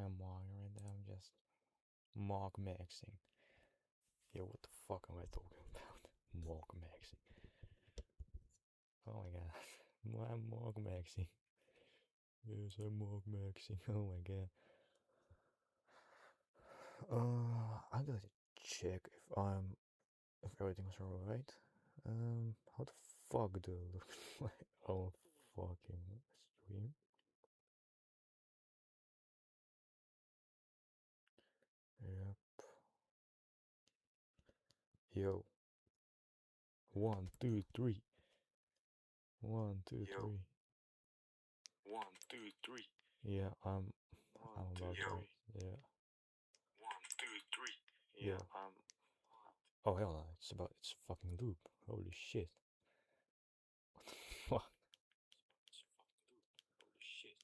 I'm walking right now. I'm just Mark Maxing. Yo, what the fuck am I talking about? Mark Maxing. Oh my god. I'm Mark Maxing. Yes, I'm Mark Maxing. Oh my god. I gotta check if everything's alright. How the fuck do I look like our fucking stream? Yep. Yo. 1, 2, 3. 1, 2, Yo. 3. 1, 2, 3. Yeah, I'm One, two, about yo. right. Yeah. 1, 2, 3. Yeah. Oh hell no, it's fucking loop. Holy shit. What the fuck? It's fucking loop. Holy shit.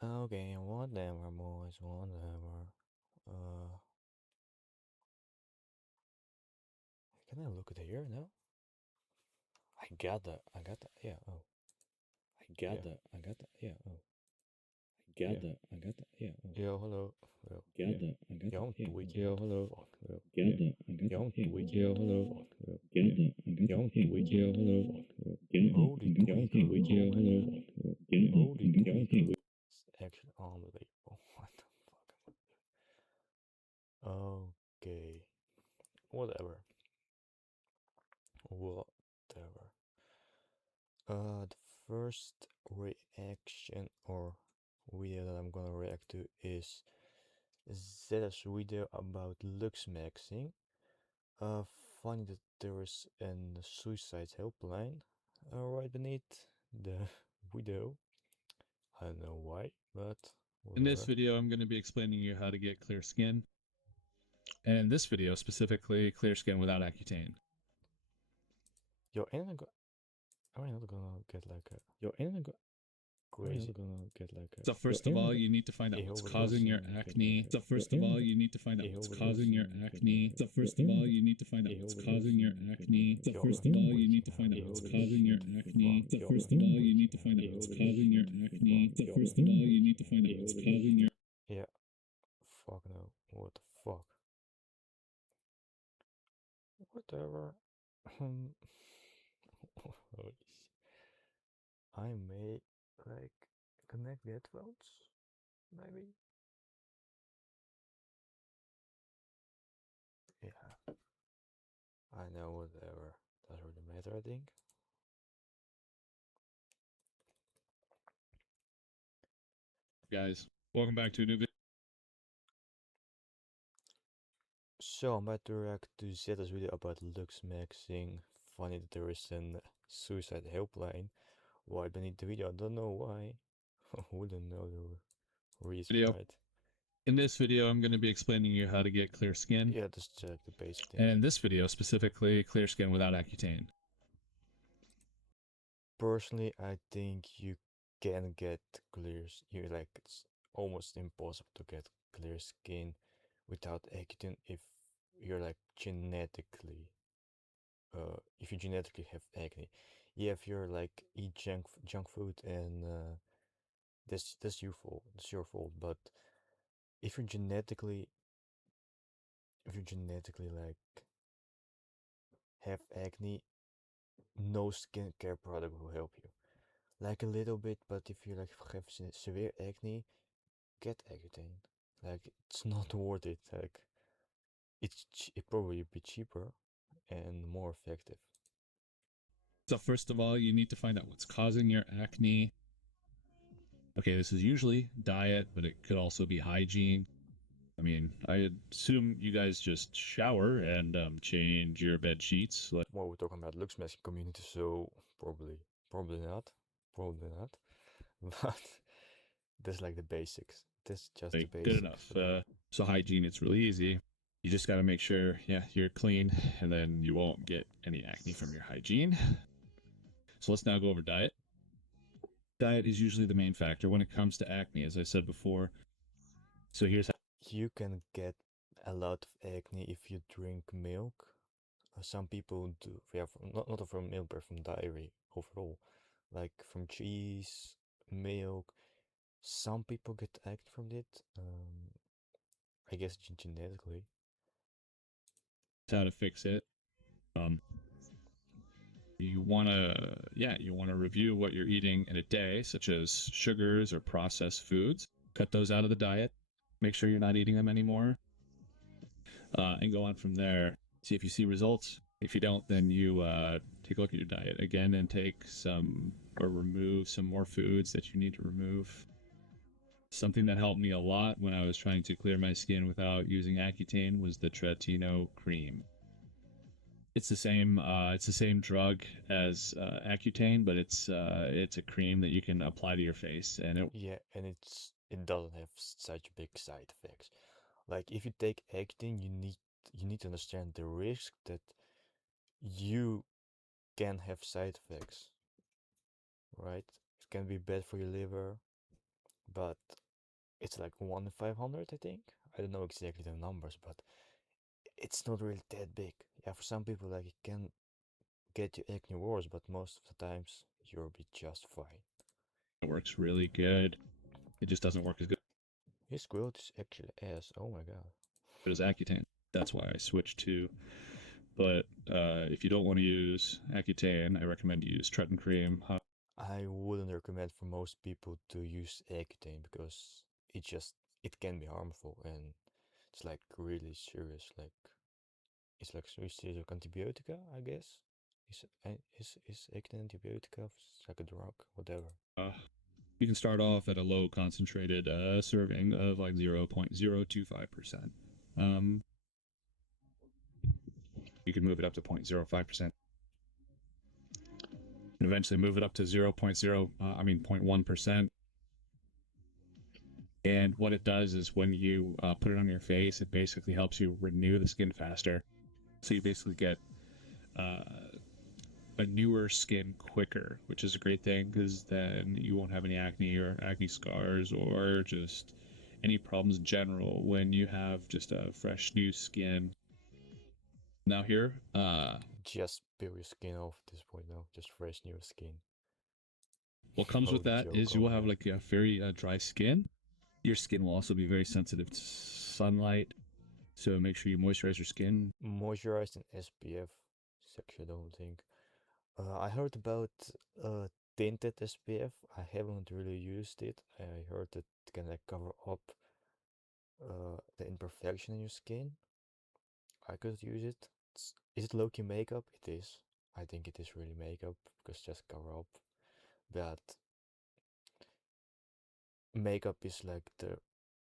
Okay, whatever boys, whatever. Can I look at here now? I got that, yeah, oh. Yeah. Yo, hello. Yo, I'm tweaking. Yo, What the hello. fuck? Yo, I'm tweaking. Yo, What the hello. fuck? Yo, I'm tweaking. Yo, What the hello. fuck? Holy tweaker. Yo, Oh my hello. god. Holy tweaker. It's actually unbelievable. What the fuck am I doing? Okay. Whatever. Whatever. The first reaction or video that I'm gonna react to is Zeta's video about Luxmaxing. Funny that there is a suicide helpline right beneath the video. I don't know why, but In this whatever. video, I'm going to be explaining you how to get clear skin. And in this video, specifically, clear skin without Accutane. Yo, am I not gonna get like a crazy? So first of all, you need to find out what's causing your acne. So first of all, you need to find out what's causing your acne. So first of all, you need to find out what's causing your acne. So first of all, you need to find out what's causing your acne. So first of all, you need to find out what's causing your acne. So first of all, you need to find out what's causing your. Yeah. Fuck no. What the fuck? Whatever. Holy shit. I may like connect the headphones, maybe. Yeah. I know, whatever. Doesn't really matter, I think. Guys, welcome back to a new video. So I'm about to react to Zeta's video about Luxmaxing. Funny that there is a suicide helpline right beneath the video. I don't know why. Wouldn't know the reason, right? In this video, I'm going to be explaining you how to get clear skin. Yeah, just check the basic thing. And in this video, specifically, clear skin without Accutane. Personally, I think you can get you like it's almost impossible to get clear skin without Accutane if you're like genetically if you genetically have acne. Yeah, if you're like eat junk food and that's your fault. That's your fault. But if you're genetically like have acne, no skincare product will help you. Like a little bit, but if you like have severe acne, get Accutane. Like it's not worth it. Like it probably be cheaper and more effective. So first of all, you need to find out what's causing your acne. Okay, this is usually diet, but it could also be hygiene. I mean, I assume you guys just shower and change your bed sheets. Like, Well, we're talking about Luxmaxing community, so probably not. But that's like the basics. That's just the basics. Good enough. So hygiene, it's really easy. You just got to make sure, yeah, you're clean, and then you won't get any acne from your hygiene. So let's now go over diet. Diet is usually the main factor when it comes to acne, as I said before. So here's how you can get a lot of acne if you drink milk. Some people do, yeah, not from milk, but from dairy overall. like from cheese, milk. Some people get acne from it. I guess genetically. How to fix it. You want to review what you're eating in a day, such as sugars or processed foods. Cut those out of the diet. Make sure you're not eating them anymore, and go on from there. See if you see results. If you don't, then you take a look at your diet again and take some or remove some more foods that you need to remove. Something that helped me a lot when I was trying to clear my skin without using Accutane was the Tretino cream. It's the same drug as Accutane, but it's a cream that you can apply to your face, and it doesn't have such big side effects. Like if you take Accutane, you need to understand the risk that you can have side effects, right? It can be bad for your liver, but it's like 1 in 500, I think. I don't know exactly the numbers, but it's not really that big. Yeah, for some people, like it can get your acne worse, but most of the times you'll be just fine. It works really good. It just doesn't work as good. His growth is actually ass. Oh my god. As Accutane. That's why I switched to. But if you don't want to use Accutane, I recommend you use Tretton cream. I wouldn't recommend for most people to use Accutane because it can be harmful and it's like really serious. Like it's like usage of antibiotica, I guess. Is Accutane antibiotica? It's like a drug, whatever. You can start off at a low concentrated serving of like 0.025%. You can move it up to 0.05%. And eventually move it up to 0.1%. And what it does is when you put it on your face, it basically helps you renew the skin faster. So you basically get a newer skin quicker, which is a great thing because then you won't have any acne or acne scars or just any problems in general when you have just a fresh new skin. Now here, just peel your skin off at this point now, just fresh new skin. What comes with that is you will have like a very dry skin. Your skin will also be very sensitive to sunlight, so make sure you moisturize your skin. Moisturize and SPF is actually the only thing. I heard about tinted SPF. I haven't really used it. I heard that it can like cover up the imperfection in your skin. I could use it. Is it low-key makeup? It is. I think it is really makeup because just cover up. But makeup is like the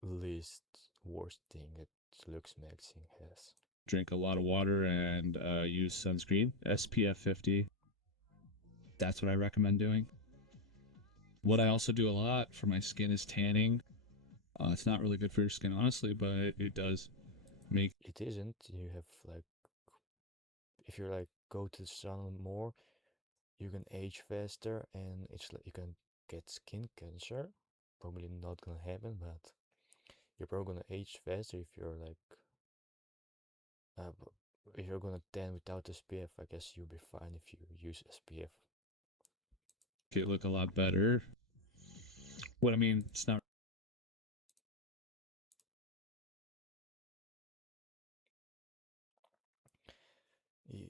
least worst thing that Looxmaxing has. Drink a lot of water and use sunscreen, SPF 50. That's what I recommend doing. What I also do a lot for my skin is tanning. It's not really good for your skin, honestly, but it does make. It isn't. You have like, if you like go to the sun more, you can age faster, and it's like you can get skin cancer. Probably not gonna happen, but you're probably gonna age faster if you're like, uh, if you're gonna tan without SPF. I guess you'll be fine if you use SPF. It look a lot better. What I mean, it's not. Yes.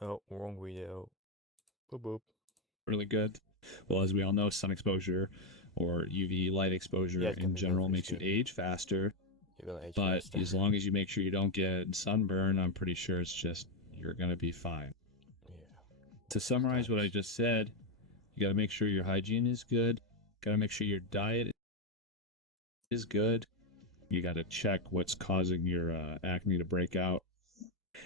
Oh, wrong video. Boop boop. Really good. Well, as we all know, sun exposure or UV light exposure in general makes you age faster. You're gonna age but faster. as long as you make sure you don't get sunburn, I'm pretty sure it's just you're gonna be fine. Yeah. To summarize what I just said, you got to make sure your hygiene is good. Got to make sure your diet is good. You got to check what's causing your acne to break out.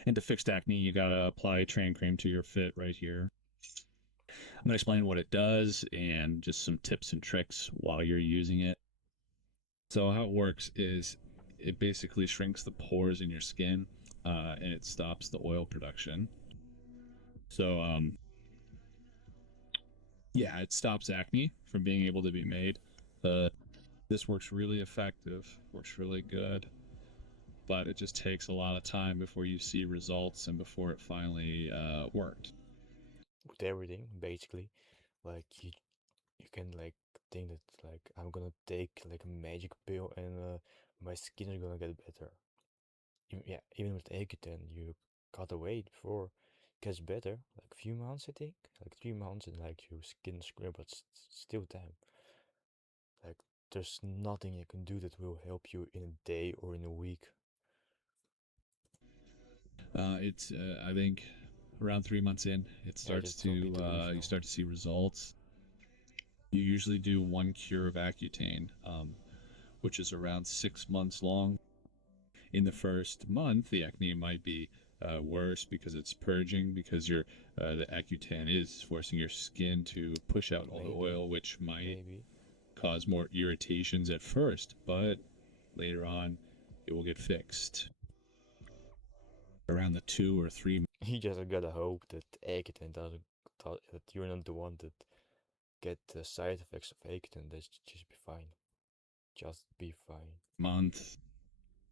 And to fix acne, you got to apply Tran cream to your fit right here. I'm going to explain what it does and just some tips and tricks while you're using it. So how it works is it basically shrinks the pores in your skin and it stops the oil production. So yeah, it stops acne from being able to be made. This works really effective, works really good. but it just takes a lot of time before you see results and before it finally worked. With everything, basically, like you can like think that like I'm gonna take like a magic pill and my skin is gonna get better. Yeah, even with Accutane, you gotta wait before it gets better. Like a few months, I think, like 3 months, and like your skin's clear, but still time. Like there's nothing you can do that will help you in a day or in a week. It's I think around 3 months in, it Yeah, I starts just don't to need to you refill. start to see results. You usually do one cure of Accutane, which is around 6 months long. In the first month, the acne might be worse because it's purging, because the Accutane is forcing your skin to push out all the Maybe, oil, which might maybe. cause more irritations at first, but later on, it will get fixed. Around the 2 or 3 You just gotta hope that Accutane doesn't, that you're not the one that get the side effects of Accutane. That's just be fine. Just be fine. month,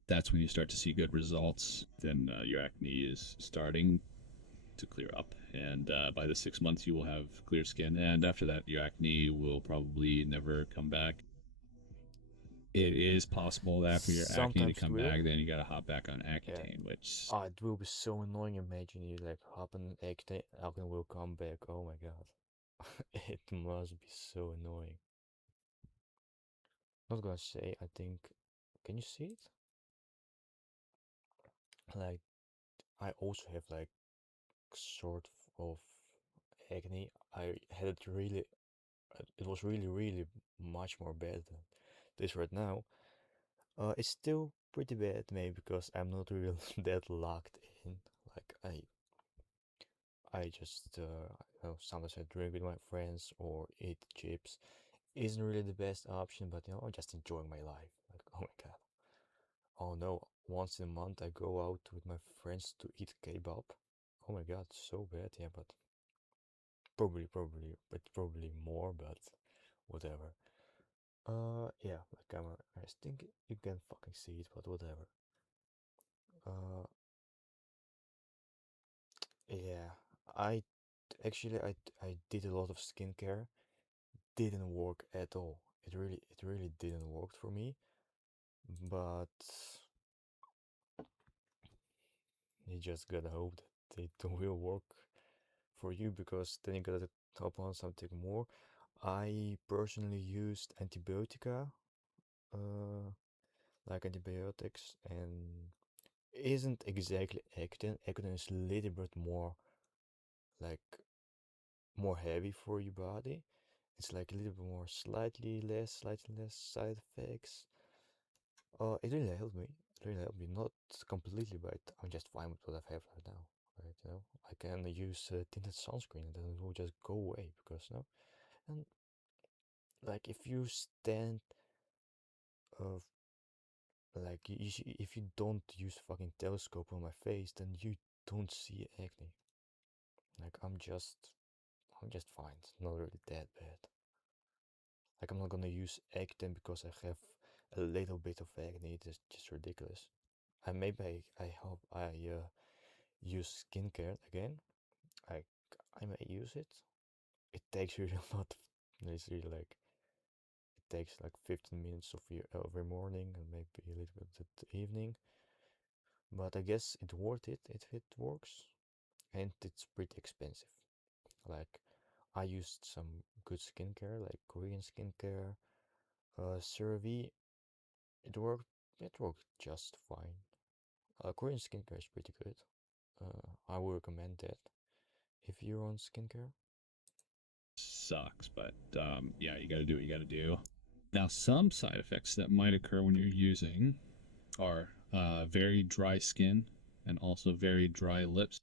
that's when you start to see good results. Then your acne is starting to clear up, and by the 6 months, you will have clear skin. And after that, your acne will probably never come back. It is possible that after your acne to Sometimes it come will. back, then you gotta hop back on Yeah. Accutane, which It will be so annoying. Imagine you like hop on Accutane, Accutane will come back. Oh my god. It must be so annoying. Not gonna say, I think. Can you see it? Like, I also have like sort of acne. I had it really, it was really much more bad than this right now. It's still pretty bad, maybe because I'm not really that locked in. Like I just sometimes I drink with my friends or eat chips. Isn't really the best option, but I'm just enjoying my life. Like, oh my god. Oh no, once in a month I go out with my friends to eat kebab. Oh my god, so bad, yeah, but it's probably more, but whatever. Yeah, like I think you can fucking see it, but whatever. Uh, yeah, I I did a lot of skincare. Didn't work at all. It really didn't work for me. But you just gotta hope that it will work for you, because then you gotta top on something more. I personally used antibiotica, uh, like antibiotics, and isn't exactly Accutane. Accutane is a little bit more like more heavy for your body. It's like a little bit more, slightly less side effects. It really helped me. It really helped me. Not completely, but I'm just fine with what I have right now. Right, I can use tinted sunscreen and then it will just go away because and like if you stand, uh, like if you don't use fucking telescope on my face, then you don't see acne. Like I'm just fine. It's not really that bad. Like I'm not gonna use Accutane because I have a little bit of acne. It's just ridiculous. And maybe I hope I use skincare again. I I may use it. It takes really a lot. It's really like it takes like 15 minutes of your every morning and maybe a little bit at the evening. But I guess it's worth it if it works, and it's pretty expensive. Like I used some good skincare, like Korean skincare, CeraVe. It worked. It worked just fine. Korean skincare is pretty good. I would recommend that if you're on skincare. sucks, but yeah, you gotta do what you gotta do. Now, some side effects that might occur when you're using are very dry skin and also very dry lips.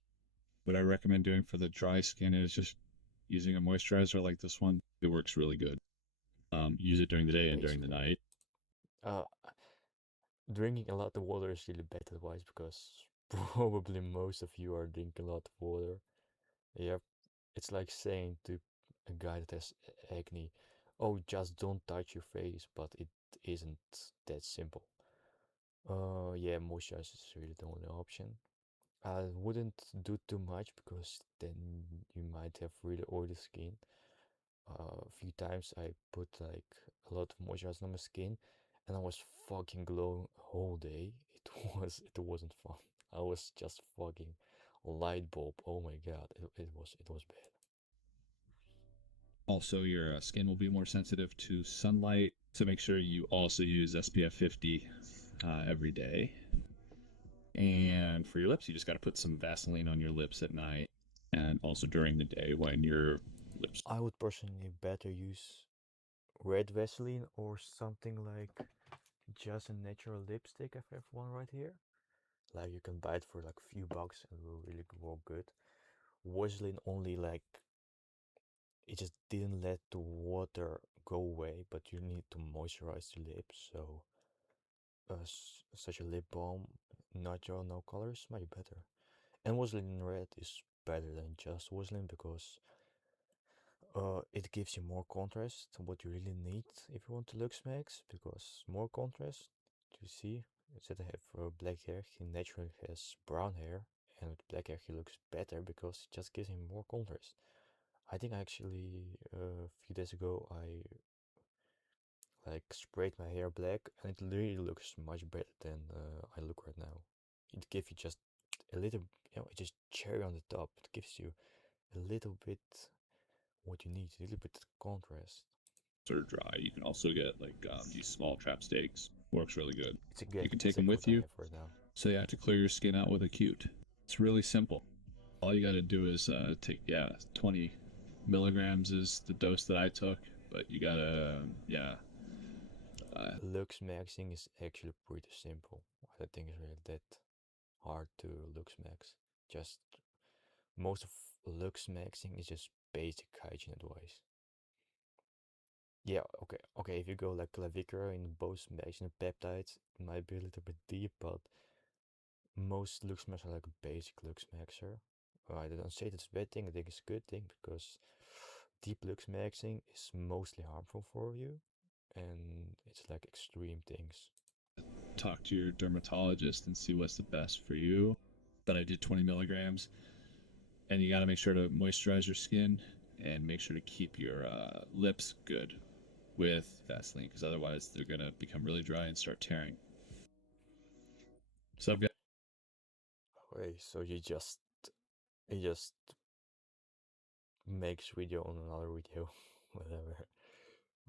What I recommend doing for the dry skin is just using a moisturizer like this one. It works really good. Use it during the day and during the Basically, night. uh, drinking a lot of water is really bad advice because probably most of you are drinking a lot of water. Yep, it's like saying to a guy that has acne, "Oh, just don't touch your face," but it isn't that simple. Yeah, moisturize is really the only option. I wouldn't do too much because then you might have really oily skin. A few times I put like a lot of moisturizer on my skin and I was fucking glowing whole day. It wasn't fun. I was just fucking light bulb. Oh my god, it was bad. Also, your skin will be more sensitive to sunlight, so make sure you also use SPF 50 every day. And for your lips, you just got to put some Vaseline on your lips at night and also during the day when your lips. I would personally better use red Vaseline or something like just a natural lipstick. I have one right here. Like you can buy it for like a few bucks and it will really work good. Vaseline only like it just didn't let the water go away, but you need to moisturize the lips. So such a lip balm, natural, no colors, much better. And Vaseline red is better than just Vaseline because it gives you more contrast, what you really need if you want to look smacks, because more contrast, you see, instead I have black hair, he naturally has brown hair, and with black hair he looks better because it just gives him more contrast. I think actually a few days ago I like sprayed my hair black and it really looks much better than I look right now. It gives you just a little, it's just cherry on the top. It gives you a little bit what you need, a little bit contrast. Are dry. You can also get like these small trap stakes. Works really good. You can take It's them with what I you. have right now. So yeah, to clear your skin out with a cute. It's really simple. All you got to do is take 20 milligrams is the dose that I took, but you gotta Looxmaxing is actually pretty simple. I don't think it's really that hard to Looxmax. Just most of Looxmaxing is just basic hygiene advice. Yeah, okay. If you go like clavicular in both max and peptides, it might be a little bit deep, but most Looxmax are like a basic Looxmaxer. I don't say that's a bad thing. I think it's a good thing because deep Looxmaxing is mostly harmful for you, and it's like extreme things. talk to your dermatologist and see what's the best for you. But I did 20 milligrams, and you got to make sure to moisturize your skin and make sure to keep your lips good with Vaseline, because otherwise they're gonna become really dry and start tearing. So I've got. Okay, so you just makes video on another video, whatever.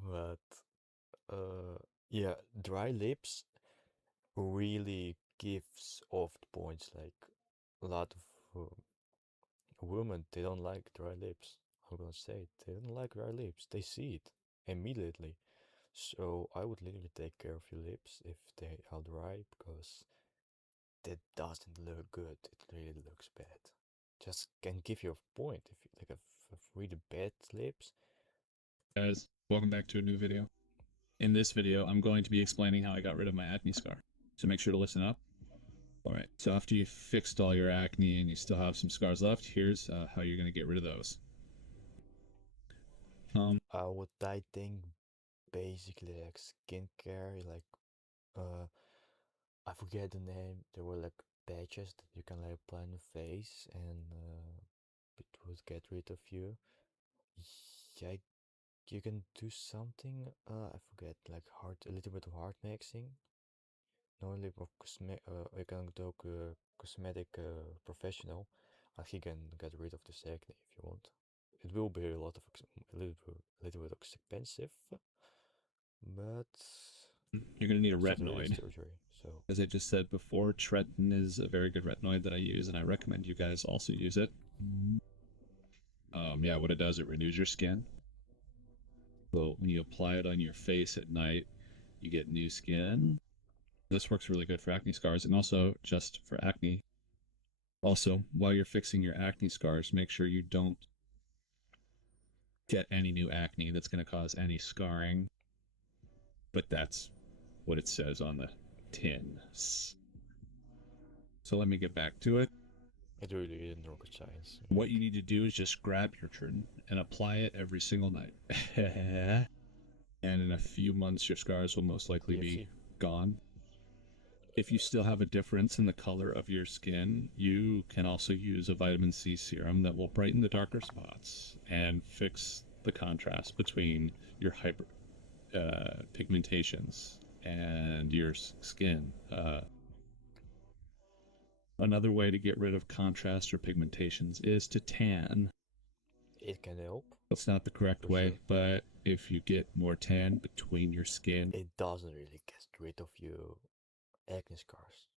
But yeah, dry lips really gives off the points. Like a lot of women, they don't like dry lips. I'm gonna say it. They don't like dry lips. They see it immediately. So I would literally take care of your lips if they are dry because that doesn't look good. It really looks bad. Just can give you a point if you like have really bad lips. Guys, welcome back to a new video. In this video, I'm going to be explaining how I got rid of my acne scar. So make sure to listen up. Alright, so after you've fixed all your acne and you still have some scars left, here's how you're going to get rid of those. What I think basically like skincare, like I forget the name. There were like patches that you can like apply on the face and it would get rid of you. Yeah, you can do something. I forget, like a little bit of hard mixing. No, a little bit of you can talk cosmetic professional. He can get rid of this acne if you want. It will be a little bit expensive, but you're going to need a it's not really retinoid. surgery. So As I just said before, Tretton is a very good retinoid that I use, and I recommend you guys also use it. Yeah, what it does, it renews your skin. So when you apply it on your face at night, you get new skin. This works really good for acne scars and also just for acne. Also, while you're fixing your acne scars, make sure you don't get any new acne that's going to cause any scarring. But that's what it says on the tin. So let me get back to it. it really isn't rocket science. What you need to do is just grab your Tretton and apply it every single night. And in a few months, your scars will most likely be PFC. gone. If you still have a difference in the color of your skin, you can also use a vitamin C serum that will brighten the darker spots and fix the contrast between your pigmentations and your skin. Another way to get rid of contrast or pigmentations is to tan. It can help. That's not the correct way, but if you get more tan between your skin, it doesn't really get rid of your acne scars.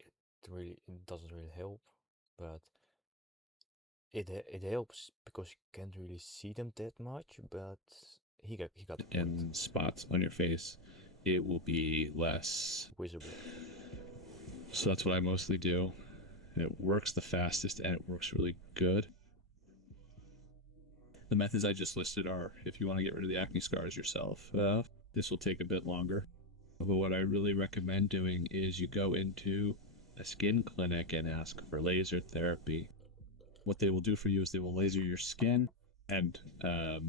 It doesn't really help, but it helps because you can't really see them that much. But he got the point. And spots on your face, it will be less visible. So that's what I mostly do. It works the fastest and it works really good. The methods I just listed are if you want to get rid of the acne scars yourself. This will take a bit longer. But what I really recommend doing is you go into a skin clinic and ask for laser therapy. What they will do for you is they will laser your skin, and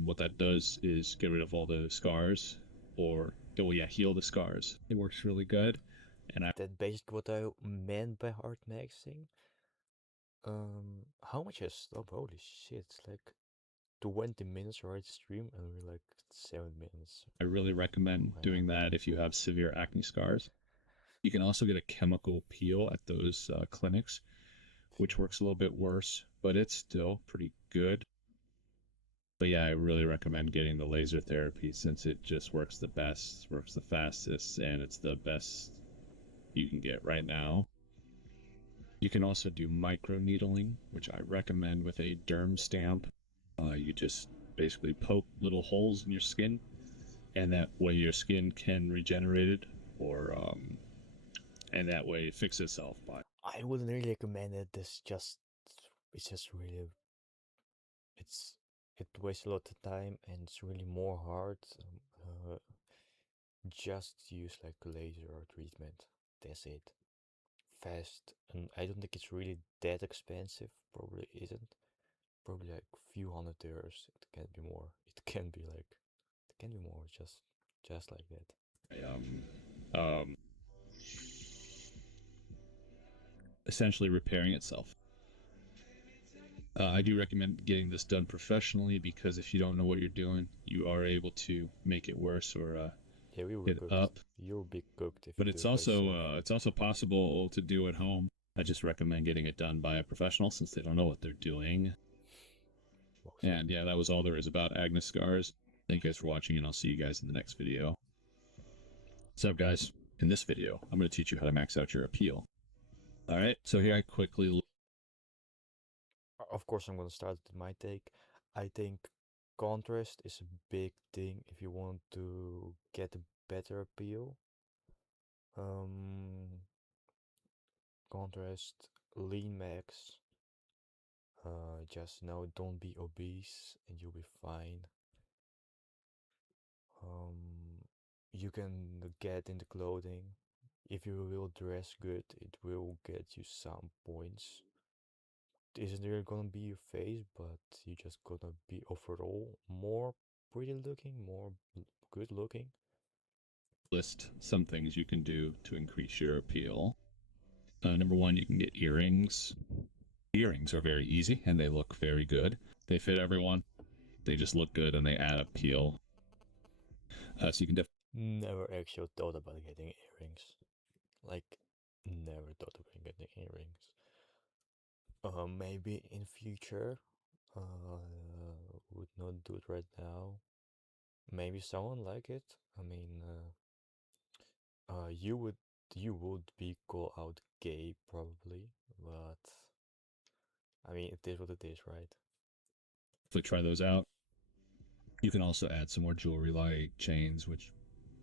what that does is get rid of all the scars, or it will heal the scars. It works really good. And that's basically what I meant by hard maxing. How much has stopped? Holy shit, it's like 20 minutes right stream and we're like 7 minutes. I really recommend doing that if you have severe acne scars. You can also get a chemical peel at those clinics, which works a little bit worse, but it's still pretty good. But yeah, I really recommend getting the laser therapy since it just works the best, works the fastest, and it's the best you can get right now. You can also do microneedling, which I recommend with a derm stamp. You just basically poke little holes in your skin, and that way your skin can regenerate it, or and that way it fixes itself. By I wouldn't really recommend it. It's just really it wastes a lot of time and it's really more hard. Just use like laser or treatment. That's it. Fast, and I don't think it's really that expensive. Probably isn't. Probably like few €100. It can be more. It can be more. Just like that. Essentially repairing itself. I do recommend getting this done professionally because if you don't know what you're doing, you are able to make it worse or get up. You'll be cooked if but you it's do also it's also possible to do at home. I just recommend getting it done by a professional since they don't know what they're doing. And yeah, that was all there is about acne scars. Thank you guys for watching, and I'll see you guys in the next video. What's up, guys? In this video, I'm going to teach you how to max out your appeal. All right, so here I quickly... Of course, I'm going to start with my take. I think contrast is a big thing if you want to get a better appeal. Contrast, lean max. Just don't be obese and you'll be fine. You can get into clothing. If you will dress good, it will get you some points. It isn't really gonna be your face, but you just gonna be overall more pretty looking, more good looking. List some things you can do to increase your appeal. Number one, you can get earrings. Earrings are very easy and they look very good. They fit everyone. They just look good and they add appeal. So you can never actually thought about getting earrings. Like, never thought about getting earrings. Maybe in future. Would not do it right now. Maybe someone like it. I mean, you would be called out gay probably, but I mean it is what it is, right? try those out. You can also add some more jewelry like chains, which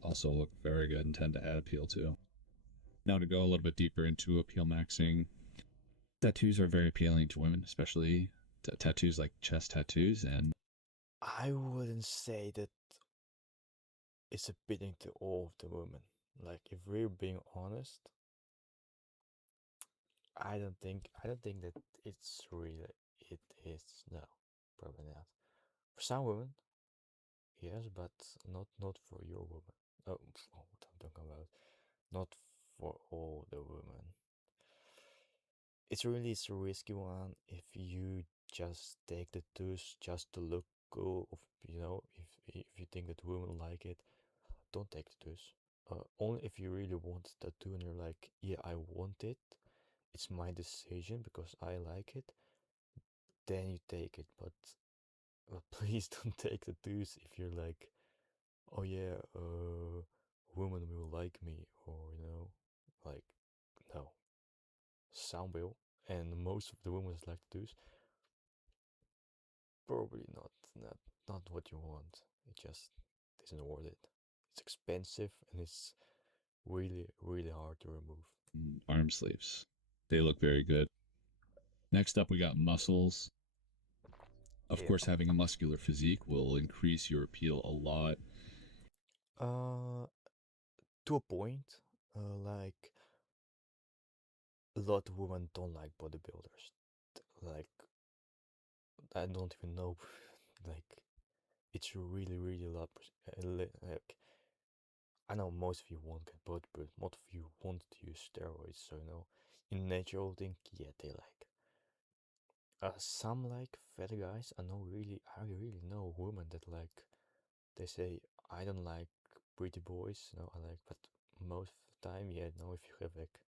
also look very good and tend to add appeal too. Now to go a little bit deeper into appeal maxing, tattoos are very appealing to women, especially tattoos like chest tattoos. And I wouldn't say that it's appealing to all of the women. Like, if we're being honest, I don't think that it's really it is. No, probably not. For some women, yes, but not for your woman. Oh, what I'm talking about. Not for all the women. It's a risky one if you just take the tattoos just to look cool. If you think that women like it, don't take tattoos. Only if you really want a tattoo and you're like, yeah, I want it. It's my decision because I like it. Then you take it. But please don't take tattoos if you're like, oh yeah, women will like me, or like, no, some will, and most of the women like tattoos. Probably not what you want. It just isn't worth it. It's expensive and it's really really hard to remove. Arm sleeves. They look very good. Next up, we got muscles. Of Yeah. course, having a muscular physique will increase your appeal a lot. Uh, to a point, like a lot of women don't like bodybuilders. Like I don't even know. Like it's really really a lot. Like I know most of you won't get bodybuilders, but most of you want to use steroids. So in natural thing, yeah, they like. Some like fat guys. I really know women that like. They say I don't like pretty boys. No, I like, but most of the time, yeah. No, if you have like,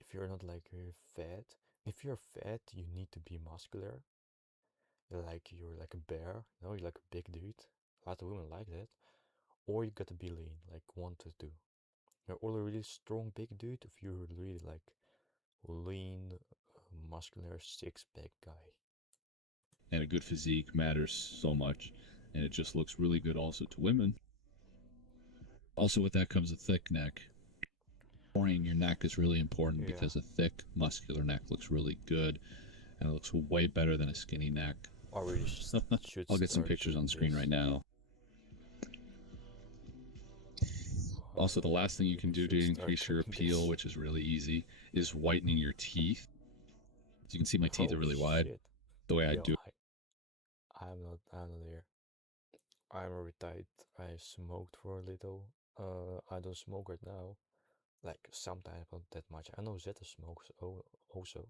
if you're not like very fat, if you're fat, you need to be muscular. Like you're like a bear. You're like a big dude. A lot of women like that. Or you gotta be lean, like 1 to 2. You're all a really strong big dude. If you're really like lean, muscular, six-pack guy. And a good physique matters so much, and it just looks really good also to women. Also, with that comes a thick neck. Orienting your neck is really important Yeah. because a thick, muscular neck looks really good, and it looks way better than a skinny neck. I really should I'll get some start pictures on doing the screen this. right now. Also, the last thing you can do to increase your appeal, which is really easy, is whitening your teeth. As you can see, my teeth are really wide. Shit. The way I Yo, do. I'm not here. I'm retired. I smoked for a little. I don't smoke right now. Like sometimes, not that much. I know Zeta smokes also,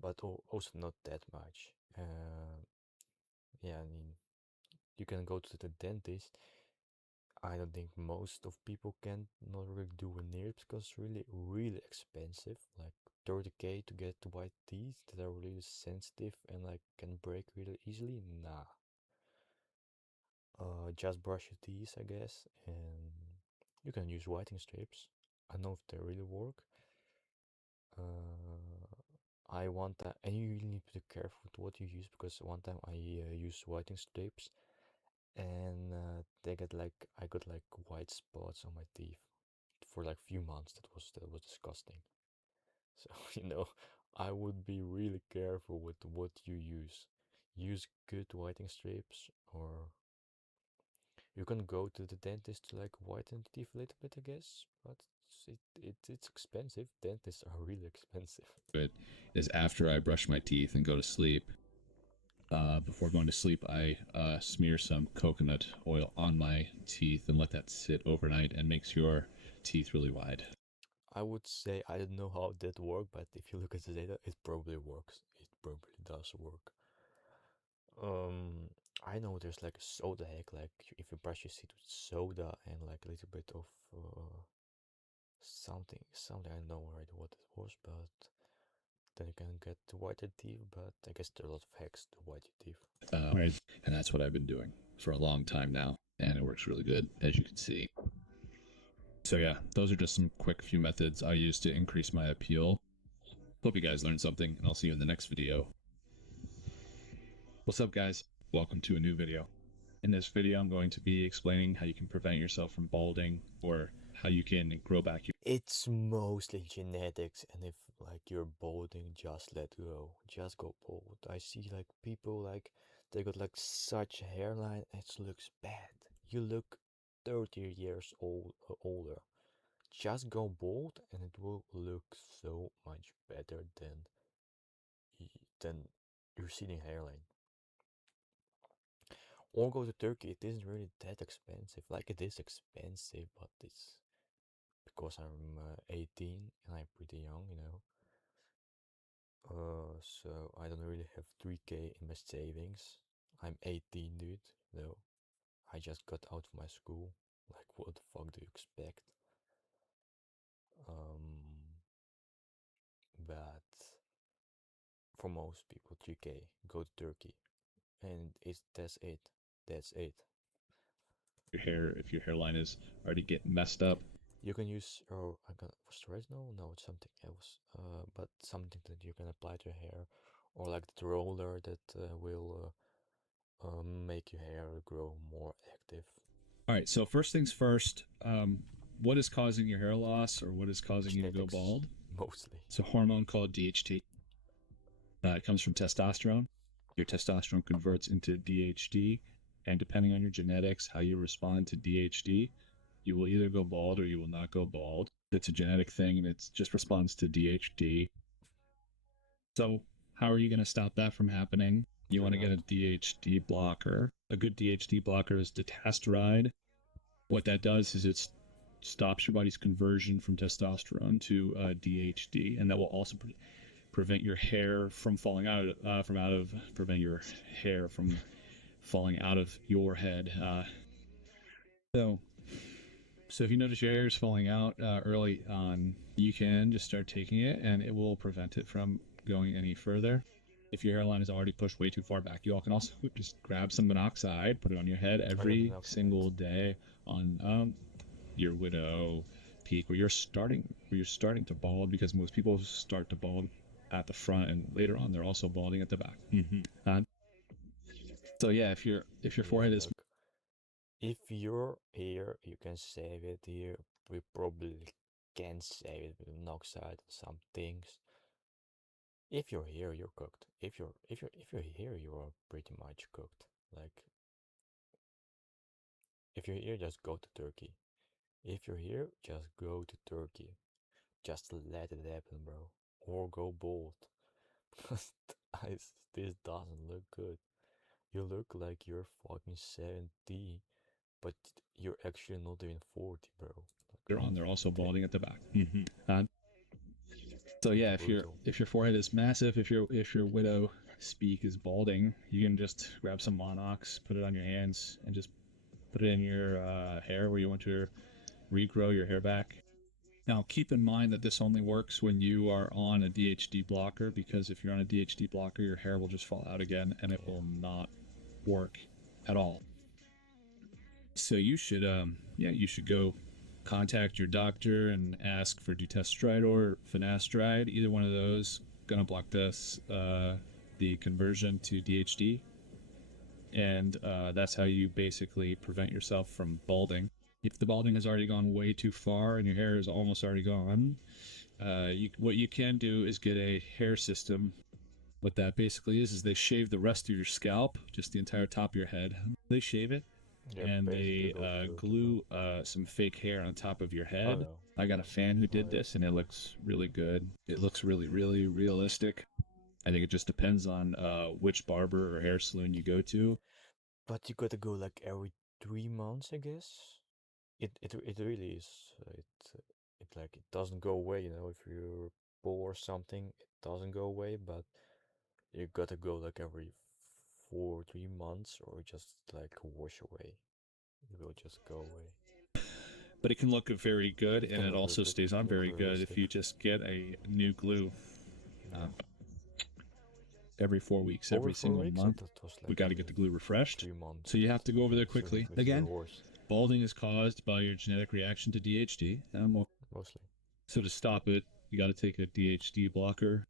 but also not that much. Yeah, I mean, you can go to the dentist. I don't think most of people can not really do veneers because it's really really expensive. Like 30K to get white teeth that are really sensitive and like can break really easily. Nah. Just brush your teeth, I guess, and you can use whitening strips. I don't know if they really work. I want that, and you really need to be careful with what you use because one time I used whitening strips, and I got like white spots on my teeth for like few months. That was disgusting. So I would be really careful with what you use. Use good whitening strips, or you can go to the dentist to like whiten the teeth a little bit, I guess, but it's expensive. Dentists are really expensive. It is after I brush my teeth and go to sleep. Before going to sleep, I smear some coconut oil on my teeth and let that sit overnight, and makes your teeth really wide. I would say I don't know how that works, but if you look at the data, it probably works. It probably does work. Um, I know there's like a soda hack, like if you brush your teeth with soda and like a little bit of something. I don't know already what it was, but then you can get whiter teeth. But I guess there are a lot of hacks to white your teeth. Right. And that's what I've been doing for a long time now, and it works really good, as you can see. So yeah, those are just some quick few methods I use to increase my appeal. Hope you guys learned something, and I'll see you in the next video. What's up, guys? Welcome to a new video. In this video, I'm going to be explaining how you can prevent yourself from balding, or how you can grow back your... It's mostly genetics, and if like you're balding, just let go. Just go bald. I see like people like they got like such a hairline, it looks bad. You look 30 years older. Just go bald, and it will look so much better than your receding hairline. Or go to Turkey. It isn't really that expensive. Like it is expensive, but it's because I'm 18 and I'm pretty young, you know. So I don't really have 3K in my savings. I'm 18, dude. You know, I just got out of my school. Like, what the fuck do you expect? But for most people, 3K, go to Turkey, and that's it. That's it. Your hair, if your hairline is already getting messed up, you can use, oh, I got moisturizer. No, it's something else. But something that you can apply to your hair, or like the roller that will make your hair grow more active. All right, so first things first, what is causing your hair loss, or what is causing you to go bald? Mostly. It's a hormone called DHT. It comes from testosterone. Your testosterone converts into DHT, and depending on your genetics, how you respond to DHT, you will either go bald or you will not go bald. It's a genetic thing, and it just responds to DHT. So how are you going to stop that from happening? You want to get a DHT blocker. A good DHT blocker is dutasteride. What that does is it stops your body's conversion from testosterone to DHT, and that will also prevent your hair from falling out prevent your hair from falling out of your head. So if you notice your hair is falling out early on, you can just start taking it, and it will prevent it from going any further. If your hairline is already pushed way too far back, you all can also just grab some monoxide, put it on your head every single day on your widow peak, where you're starting to bald, because most people start to bald at the front, and later on they're also balding at the back. So yeah, if your forehead is, if you're here, you can save it here. We probably can save it with monoxide and some things. If you're here, you're cooked. If you're here, you are pretty much cooked. Like, if you're here, just go to Turkey. If you're here, just go to Turkey. Just let it happen, bro. Or go bald. Because this doesn't look good. You look like you're fucking 70, but you're actually not even 40, bro. Like, they're also balding at the back. So yeah, if your forehead is massive, if your widow speak is balding, you can just grab some Monox, put it on your hands, and just put it in your hair where you want to regrow your hair back. Now, keep in mind that this only works when you are on a DHT blocker, because if you're on a DHT blocker, your hair will just fall out again, and it will not work at all. So you should, you should go contact your doctor and ask for dutasteride or finasteride. Either one of those gonna block this, the conversion to DHT, and that's how you basically prevent yourself from balding. If the balding has already gone way too far and your hair is almost already gone, what you can do is get a hair system. What that basically is they shave the rest of your scalp, just the entire top of your head. They shave it, and they glue some fake hair on top of your head. I got a fan who did this, and it looks really good. It looks really, really realistic. I think it just depends on which barber or hair salon you go to. But you gotta go like every 3 months, I guess. It really is. It doesn't go away. You know, if you're poor or something, it doesn't go away. But you gotta go like every 3 months, or just like wash away. It will just go away. But it can look very good, and it also stays on very good if you just get a new glue. Every 4 weeks, every single month, we got to get the glue refreshed. So you have to go over there quickly. Again, balding is caused by your genetic reaction to DHT. Mostly. So to stop it, you got to take a DHT blocker.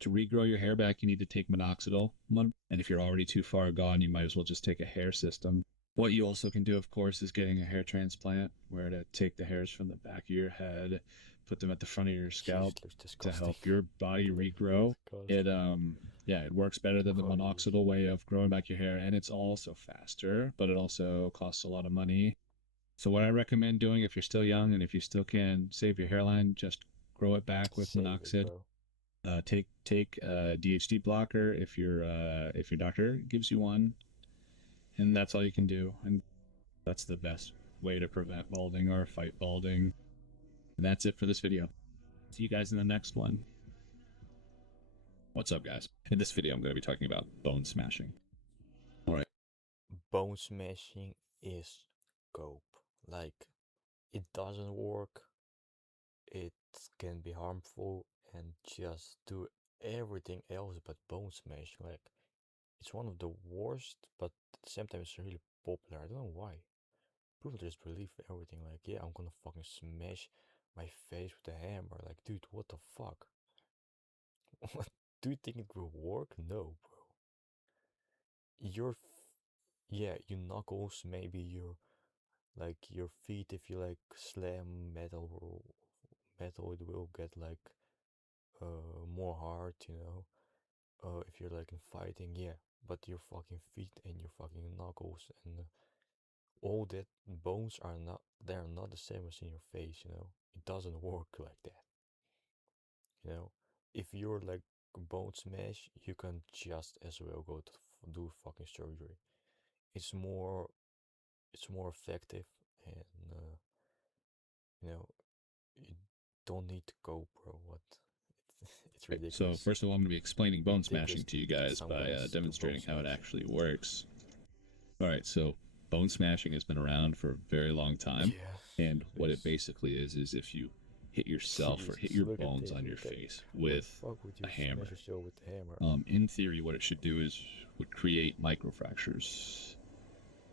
To regrow your hair back, you need to take minoxidil. And if you're already too far gone, you might as well just take a hair system. What you also can do, of course, is getting a hair transplant, where to take the hairs from the back of your head, put them at the front of your scalp to help your body regrow. It works better than the minoxidil way of growing back your hair, and it's also faster, but it also costs a lot of money. So what I recommend doing, if you're still young and if you still can save your hairline, just grow it back with minoxidil. Take a DHT blocker if your doctor gives you one, and that's all you can do. And that's the best way to prevent balding or fight balding. And that's it for this video. See you guys in the next one. What's up, guys? In this video, I'm going to be talking about bone smashing. All right. Bone smashing is cope. Like, it doesn't work, it can be harmful, and just do everything else but bone smashing. Like, it's one of the worst, but at the same time, it's really popular. I don't know why. People just believe everything. Like, yeah, I'm gonna fucking smash my face with a hammer. Like, dude, what the fuck? Do you think it will work? No, bro. Yeah, your knuckles, maybe your your feet. If you like slam metal, it will get like more hard, you know. If you're like in fighting, yeah. But your fucking feet and your fucking knuckles and all that bones are not, they're not the same as in your face, you know. It doesn't work like that, you know. If you're like bone smash, you can just as well go to do fucking surgery. It's more effective, and you know, you don't need to go, bro. What? It's ridiculous. So first of all, I'm going to be explaining bone smashing to you guys by demonstrating how it actually works. All right, so bone smashing has been around for a very long time, and what it basically is if you hit yourself or hit your bones on your face with a hammer. In theory, what it should do is would create microfractures,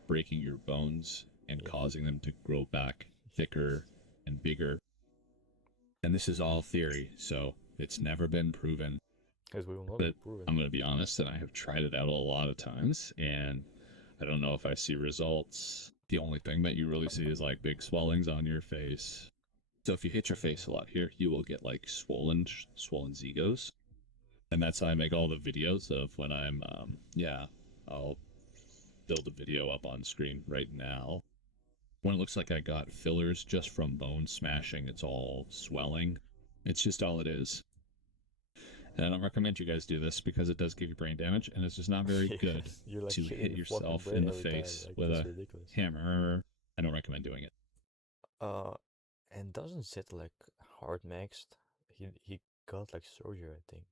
breaking your bones and causing them to grow back thicker and bigger. And this is all theory, so it's never been proven. But I'm going to be honest, and I have tried it out a lot of times, and I don't know if I see results. The only thing that you really see is like big swellings on your face. So if you hit your face a lot here, you will get like swollen zygos. And that's how I make all the videos of when I'm, I'll build a video up on screen right now. When it looks like I got fillers just from bone smashing, it's all swelling. It's just all it is. And I don't recommend you guys do this because it does give you brain damage, and it's just not very good to hit yourself in the face with a hammer. I don't recommend doing it. And doesn't Zeta like hard maxed? He got like surgery, I think,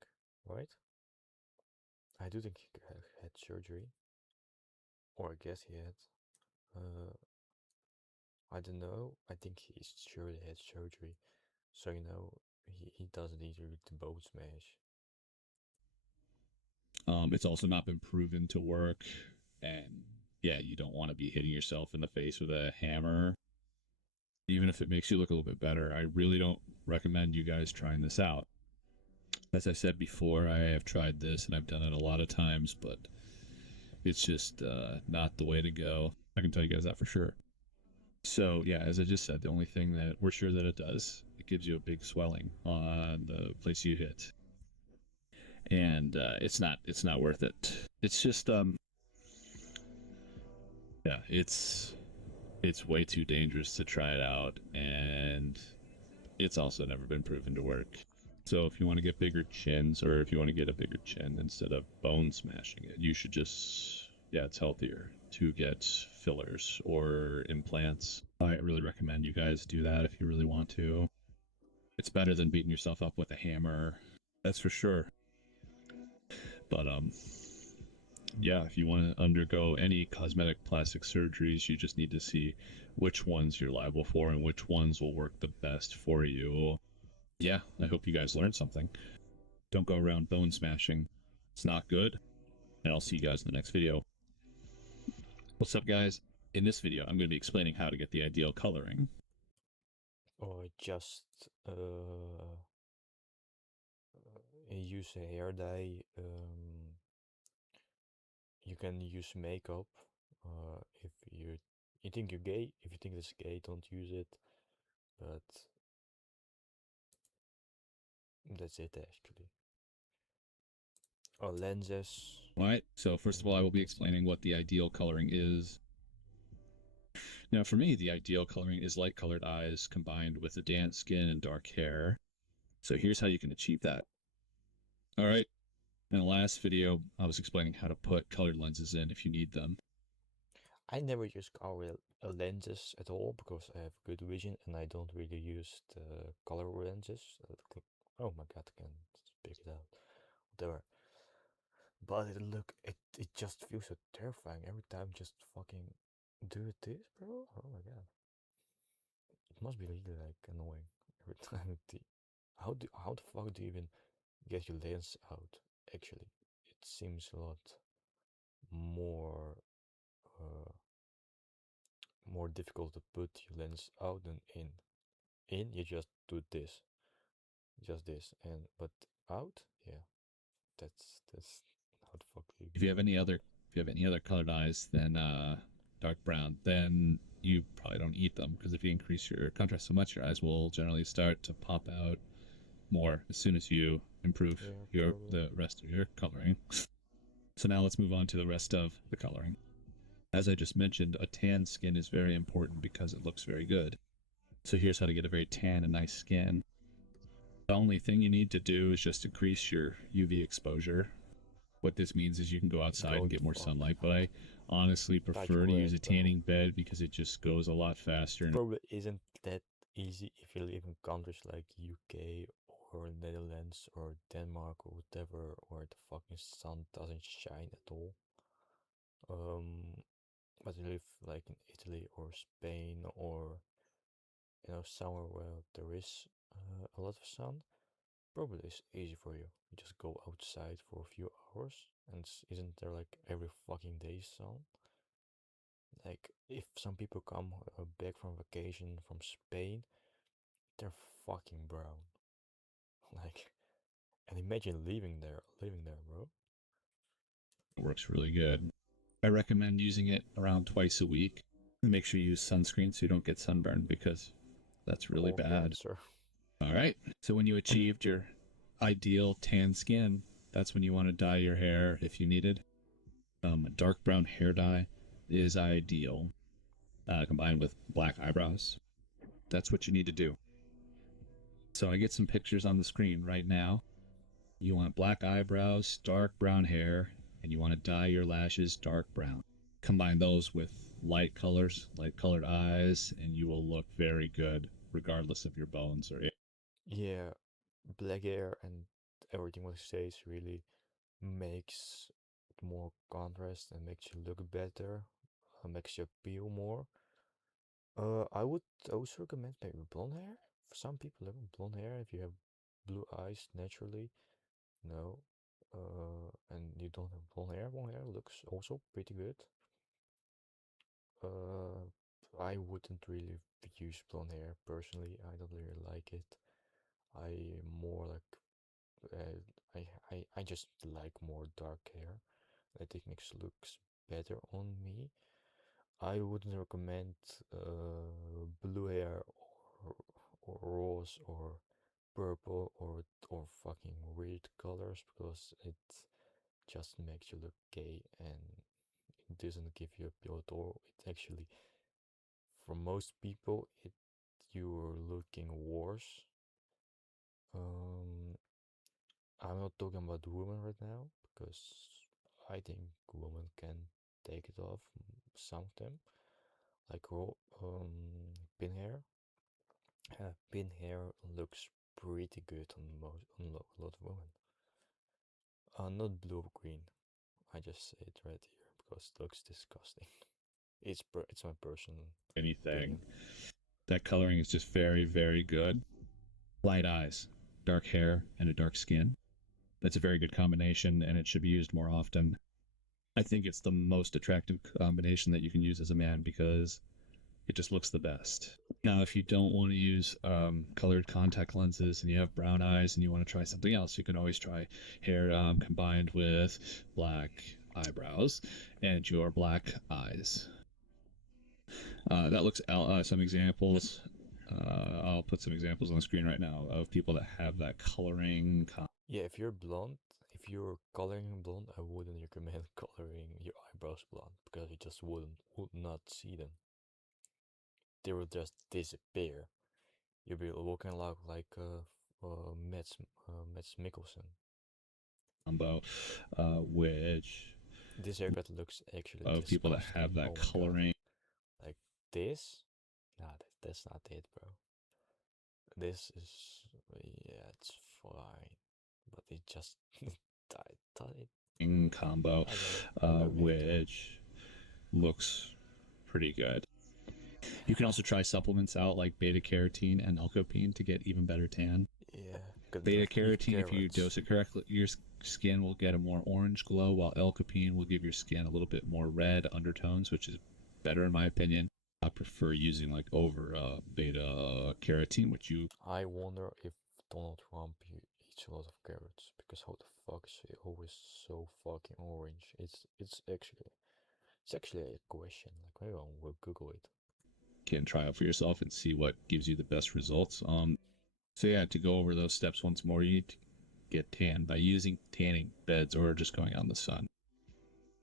right? I do think he had surgery, or I guess he had. I don't know. I think he surely had surgery, so you know he doesn't need to bone smash. It's also not been proven to work, and yeah, you don't want to be hitting yourself in the face with a hammer. Even if it makes you look a little bit better, I really don't recommend you guys trying this out. As I said before, I have tried this and I've done it a lot of times, but it's just not the way to go. I can tell you guys that for sure. So yeah, as I just said, the only thing that we're sure that it does, it gives you a big swelling on the place you hit. And it's not worth it. It's just yeah, it's way too dangerous to try it out, and it's also never been proven to work. So if you want to get bigger chins, or if you want to get a bigger chin instead of bone smashing it, you should just, yeah, it's healthier to get fillers or implants. I really recommend you guys do that if you really want to. It's better than beating yourself up with a hammer, that's for sure. But yeah, if you want to undergo any cosmetic plastic surgeries, you just need to see which ones you're liable for and which ones will work the best for you. Yeah, I hope you guys learned something. Don't go around bone smashing. It's not good. And I'll see you guys in the next video. What's up, guys? In this video, I'm going to be explaining how to get the ideal coloring. Or just use a hair dye. You can use makeup. If you think you're gay, if you think it's gay, don't use it. But that's it actually. Lenses. Alright, so first of all, I will be explaining what the ideal coloring is. Now, for me, the ideal coloring is light colored eyes combined with a tan skin and dark hair. So here's how you can achieve that. Alright, in the last video, I was explaining how to put colored lenses in if you need them. I never use color lenses at all because I have good vision and I don't really use the color lenses. Oh my god, I can speak it out. Whatever. But it just feels so terrifying every time. Just fucking do this, bro. Oh my god, it must be really like annoying every time. How the fuck do you even get your lens out? Actually, it seems a lot more uh, more difficult to put your lens out than in. In you just do this, and but out, yeah, that's how the fuck do you If you have any other colored eyes than dark brown, then you probably don't eat them, because if you increase your contrast so much, your eyes will generally start to pop out more as soon as you improve the rest of your coloring. So now let's move on to the rest of the coloring. As I just mentioned, a tan skin is very important because it looks very good. So here's how to get a very tan and nice skin. The only thing you need to do is just increase your UV exposure. What this means is you can go outside and get more sunlight, but I honestly prefer to use a tanning bed because it just goes a lot faster. Probably isn't that easy if you live in countries like UK or Netherlands or Denmark or whatever, where the fucking sun doesn't shine at all. But you live like in Italy or Spain or somewhere where there is a lot of sun, probably it's easy for you. You just go outside for a few hours, and isn't there like every fucking day sun? Like, if some people come back from vacation from Spain, they're fucking brown. Like, and imagine living there, bro. It works really good. I recommend using it around twice a week. And make sure you use sunscreen so you don't get sunburned, because that's really bad. Cancer. All right. So when you achieved your ideal tan skin, that's when you want to dye your hair if you needed. A dark brown hair dye is ideal, combined with black eyebrows. That's what you need to do. So I get some pictures on the screen right now. You want black eyebrows, dark brown hair, and you want to dye your lashes dark brown. Combine those with light colors, light colored eyes, and you will look very good regardless of your bones or Yeah, black hair and everything what he says really makes more contrast and makes you look better, makes you appeal more. I would also recommend maybe blonde hair. For some people, have blonde hair if you have blue eyes naturally. No, and you don't have blonde hair. Blonde hair looks also pretty good. I wouldn't really use blonde hair personally. I don't really like it. I more like I just like more dark hair. I think it looks better on me. I wouldn't recommend blue hair or rose or purple or fucking weird colors because it just makes you look gay and it doesn't give you appeal at all. It actually, for most people, you're looking worse. Um, I'm not talking about women right now because I think women can take it off. Some of them, like pin hair. Pin hair looks pretty good on a lot of women. Not blue or green. I just say it right here because it looks disgusting. It's my personal anything. opinion. That coloring is just very, very good. Light eyes, dark hair, and a dark skin. That's a very good combination, and it should be used more often. I think it's the most attractive combination that you can use as a man because it just looks the best. Now, if you don't want to use colored contact lenses and you have brown eyes and you want to try something else, you can always try hair combined with black eyebrows and your black eyes. That looks some examples. I'll put some examples on the screen right now of people that have that coloring. Yeah, if you're blonde, if you're coloring blonde, I wouldn't recommend coloring your eyebrows blonde because you just would not see them. They will just disappear. You'll be looking like Mads Mikkelsen. Combo, which This haircut looks actually of people that have that coloring. Like this? Nah, that's not it, bro. This is, yeah, it's fine, but it just died. In combo, which looks pretty good. You can also try supplements out like beta carotene and lycopene to get even better tan. Yeah. Beta carotene, if you dose it correctly, your skin will get a more orange glow, while lycopene will give your skin a little bit more red undertones, which is better in my opinion. I prefer using like over beta carotene, which you. I wonder if Donald Trump eats a lot of carrots, because how the fuck is he always so fucking orange? It's actually a question. Like, maybe we'll Google it. Can try out for yourself and see what gives you the best results. So yeah, to go over those steps once more, you need to get tan by using tanning beds or just going out in the sun.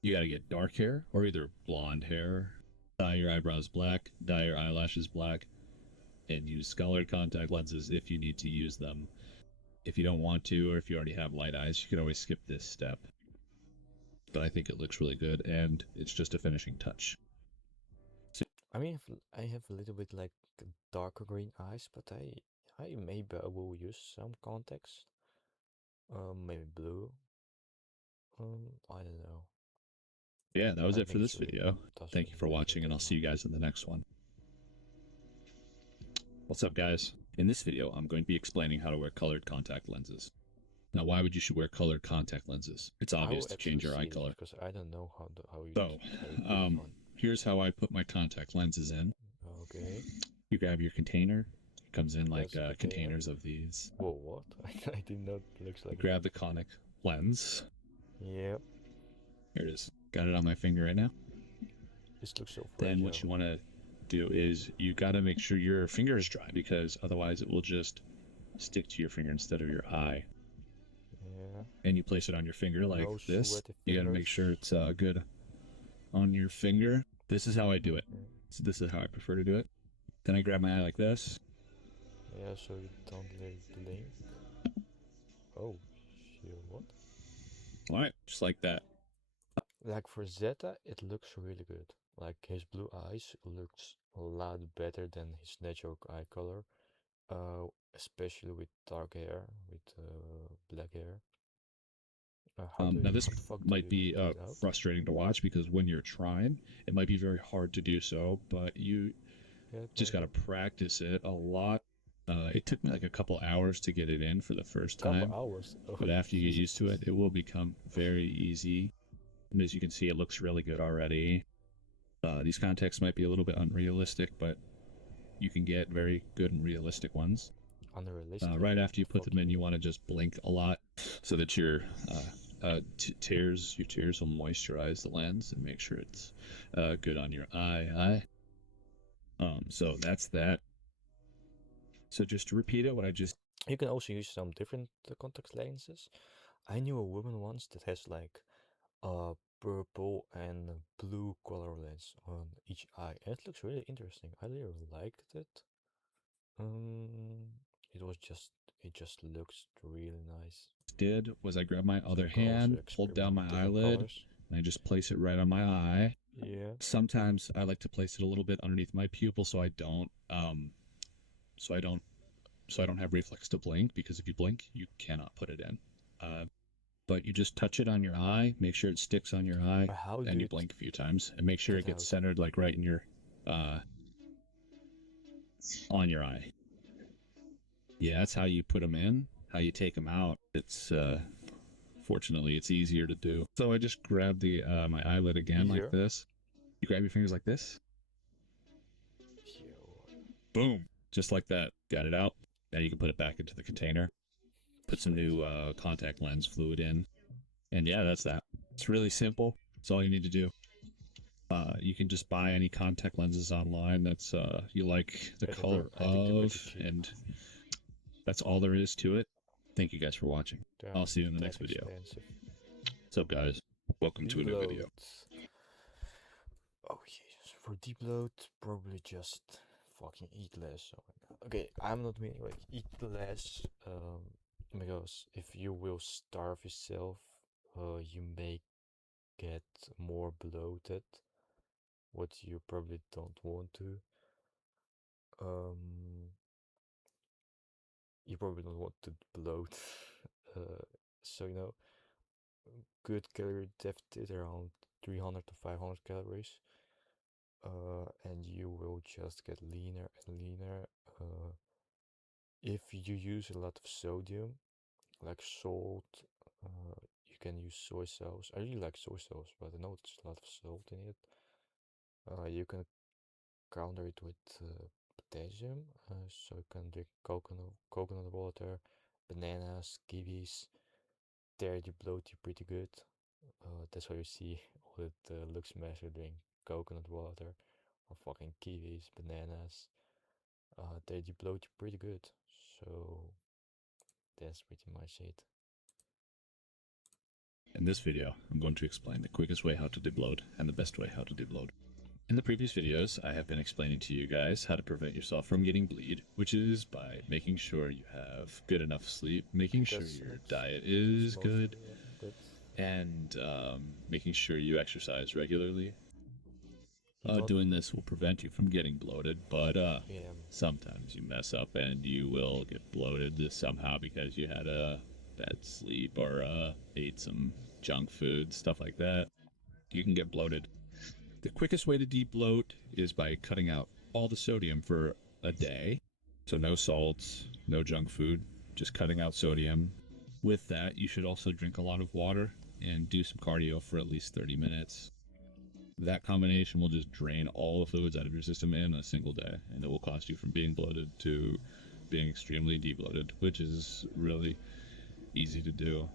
You gotta get dark hair or either blonde hair. Dye your eyebrows black, dye your eyelashes black, and use colored contact lenses if you need to use them. If you don't want to, or if you already have light eyes, you can always skip this step. But I think it looks really good, and it's just a finishing touch. I mean, I have a little bit like darker green eyes, but I maybe I will use some contacts. Maybe blue. I don't know. Yeah, that was it for this video. Thank you for watching, and I'll see you guys in the next one. What's up, guys? In this video, I'm going to be explaining how to wear colored contact lenses. Now, why would you should wear colored contact lenses? It's obvious to change your eye color. Because I don't know how you. So, here's how I put my contact lenses in. Okay. You grab your container. It comes in like containers of these. Whoa, what? I didn't know it looks like. Grab the conic lens. Yep. Here it is. Got it on my finger right now. This looks so fragile. Then what you want to do is you got to make sure your finger is dry, because otherwise it will just stick to your finger instead of your eye. Yeah. And you place it on your finger like this. You got to make sure it's good on your finger. This is how I do it. So this is how I prefer to do it. Then I grab my eye like this. Yeah, so you don't let it blink. Oh, shit, what? Alright, just like that. Like for Zeta, it looks really good. Like his blue eyes looks a lot better than his natural eye color. Especially with dark hair, with black hair. Now this might be frustrating to watch, because when you're trying, it might be very hard to do so, but you just got to practice it a lot. It took me like a couple hours to get it in for the first time. Oh, but after you get used to it, it will become very easy. And as you can see, it looks really good already. These contacts might be a little bit unrealistic, but you can get very good and realistic ones. Right after you put them in, you want to just blink a lot so that your tears will moisturize the lens and make sure it's good on your eye. So that's that. So just to repeat it, what I just... You can also use some different contact lenses. I knew a woman once that has like a purple and blue color lens on each eye, and it looks really interesting. I really liked it. It just looks really nice. Did was I grabbed my other hand, pulled down my eyelid, and I just place it right on my eye. Yeah. Sometimes I like to place it a little bit underneath my pupil, so I don't have reflex to blink, because if you blink, you cannot put it in. But you just touch it on your eye, make sure it sticks on your eye, and you blink a few times, and make sure it gets centered like right in your on your eye. Yeah, that's how you put them in. How you take them out, it's fortunately it's easier to do. So I just grab the my eyelid again like this. You grab your fingers like this. Boom, just like that. Got it out. Now you can put it back into the container. Put some new contact lens fluid in, and yeah, that's that. It's really simple. That's all you need to do. You can just buy any contact lenses online that's you like the color of, and that's all there is to it. Thank you guys for watching. I'll see you in the next video. What's up, guys? Welcome to a new video. Oh Jesus, for deep load, probably just fucking eat less. Okay, I'm not meaning like eat less, because if you will starve yourself, you may get get more bloated, what you probably don't want to. You probably don't want to bloat. So good calorie deficit around 300 to 500 calories, and you will just get leaner and leaner. If you use a lot of sodium, like salt, you can use soy sauce. I really like soy sauce, but I know there's a lot of salt in it. You can counter it with potassium, so you can drink coconut water, bananas, kiwis. There you bloat you pretty good. That's why you see all the Looxmaxing drink coconut water or fucking kiwis, bananas. They bloat you pretty good. So that's pretty much it. In this video, I'm going to explain the quickest way how to debloat and the best way how to debloat. In the previous videos, I have been explaining to you guys how to prevent yourself from getting bleed, which is by making sure you have good enough sleep, making sure your diet is good, and making sure you exercise regularly. Doing this will prevent you from getting bloated, but sometimes you mess up and you will get bloated somehow because you had a bad sleep or ate some junk food, stuff like that. You can get bloated. The quickest way to debloat is by cutting out all the sodium for a day. So no salts, no junk food, just cutting out sodium. With that, you should also drink a lot of water and do some cardio for at least 30 minutes. That combination will just drain all the fluids out of your system in a single day, and it will cost you from being bloated to being extremely debloated, which is really easy to do.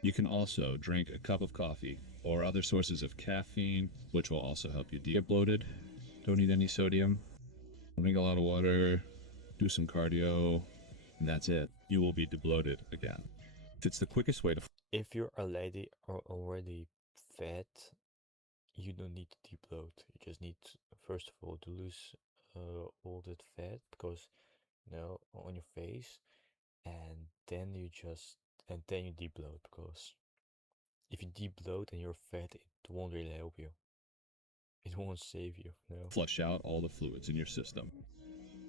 You can also drink a cup of coffee or other sources of caffeine, which will also help you get bloated. Don't need any sodium. Drink a lot of water, do some cardio, and that's it. You will be debloated again. It's the quickest way to... If you're a lady or already fat, you don't need to debloat. You just need, first of all, to lose all that fat, because on your face, and then you debloat, because if you debloat and you're fat, it won't really help you. It won't save you. No. Flush out all the fluids in your system.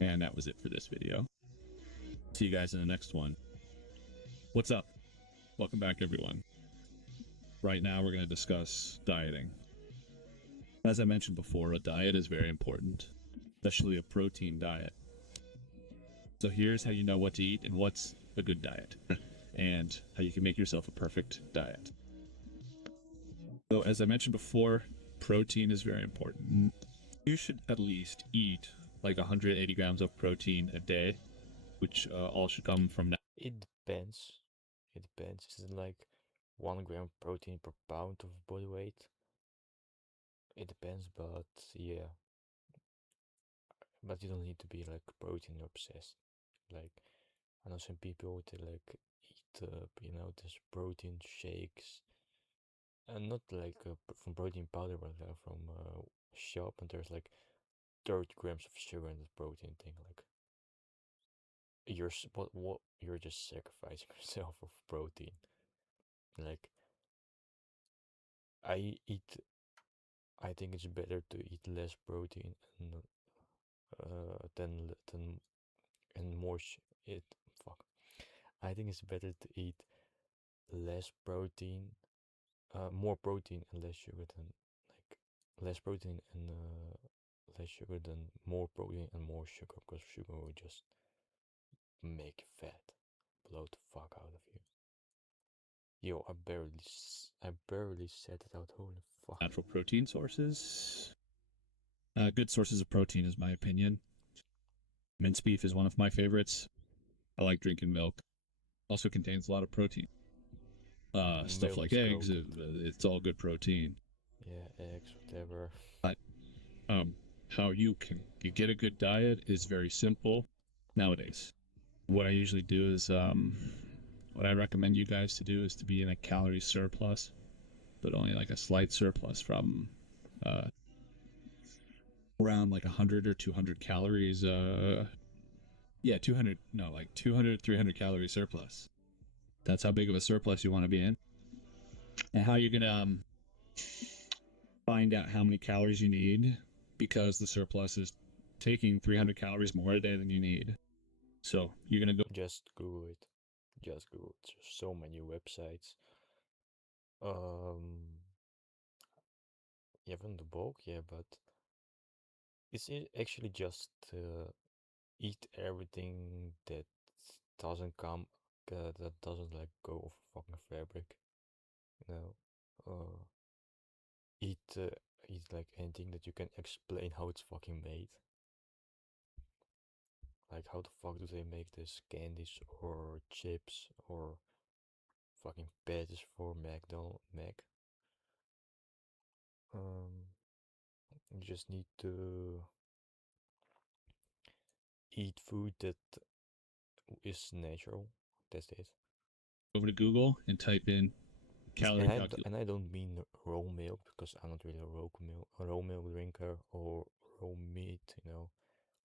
And that was it for this video. See you guys in the next one. What's up? Welcome back, everyone. Right now, we're going to discuss dieting. As I mentioned before, a diet is very important, especially a protein diet. So here's how you know what to eat and what's a good diet, and how you can make yourself a perfect diet. So as I mentioned before, protein is very important. You should at least eat like 180 grams of protein a day, which all should come from that. It depends. Is it like 1 gram protein per pound of body weight? It depends, but yeah. But you don't need to be like protein obsessed. Like, I know some people, they like eat this protein shakes, and not like from protein powder, but from shop, and there's like 30 grams of sugar in the protein thing. Like, you're just sacrificing yourself of protein. Like, I think it's better to eat less protein and more it fuck. I think it's better to eat less protein, more protein and less sugar than like less protein and less sugar than more protein and more sugar, because sugar will just make you fat, blow the fuck out of you. Yo, I barely said it out. Holy fuck. Natural protein sources. Good sources of protein is my opinion. Minced beef is one of my favorites. I like drinking milk. Also contains a lot of protein. Stuff like eggs, it's all good protein. Yeah, eggs, whatever. But how you get a good diet is very simple nowadays. What I usually do is, what I recommend you guys to do is to be in a calorie surplus, but only like a slight surplus from around like 100 or 200 calories. Yeah, 200, 300 calorie surplus. That's how big of a surplus you want to be in. And how you're gonna Find out how many calories you need, because the surplus is taking 300 calories more a day than you need. So you're gonna go. Just Google it. Just Google it. There's so many websites. Yeah, from the bulk, yeah, but it's actually just eat everything that doesn't come, that doesn't like go off fucking fabric. You know, eat eat like anything that you can explain how it's fucking made. Like how the fuck do they make this candies or chips or fucking patties for Mac? Um, you just need to eat food that is natural. That's it. Over to Google and type in calorie calculator. And I don't mean raw milk because I'm not really a raw milk drinker or raw meat. You know,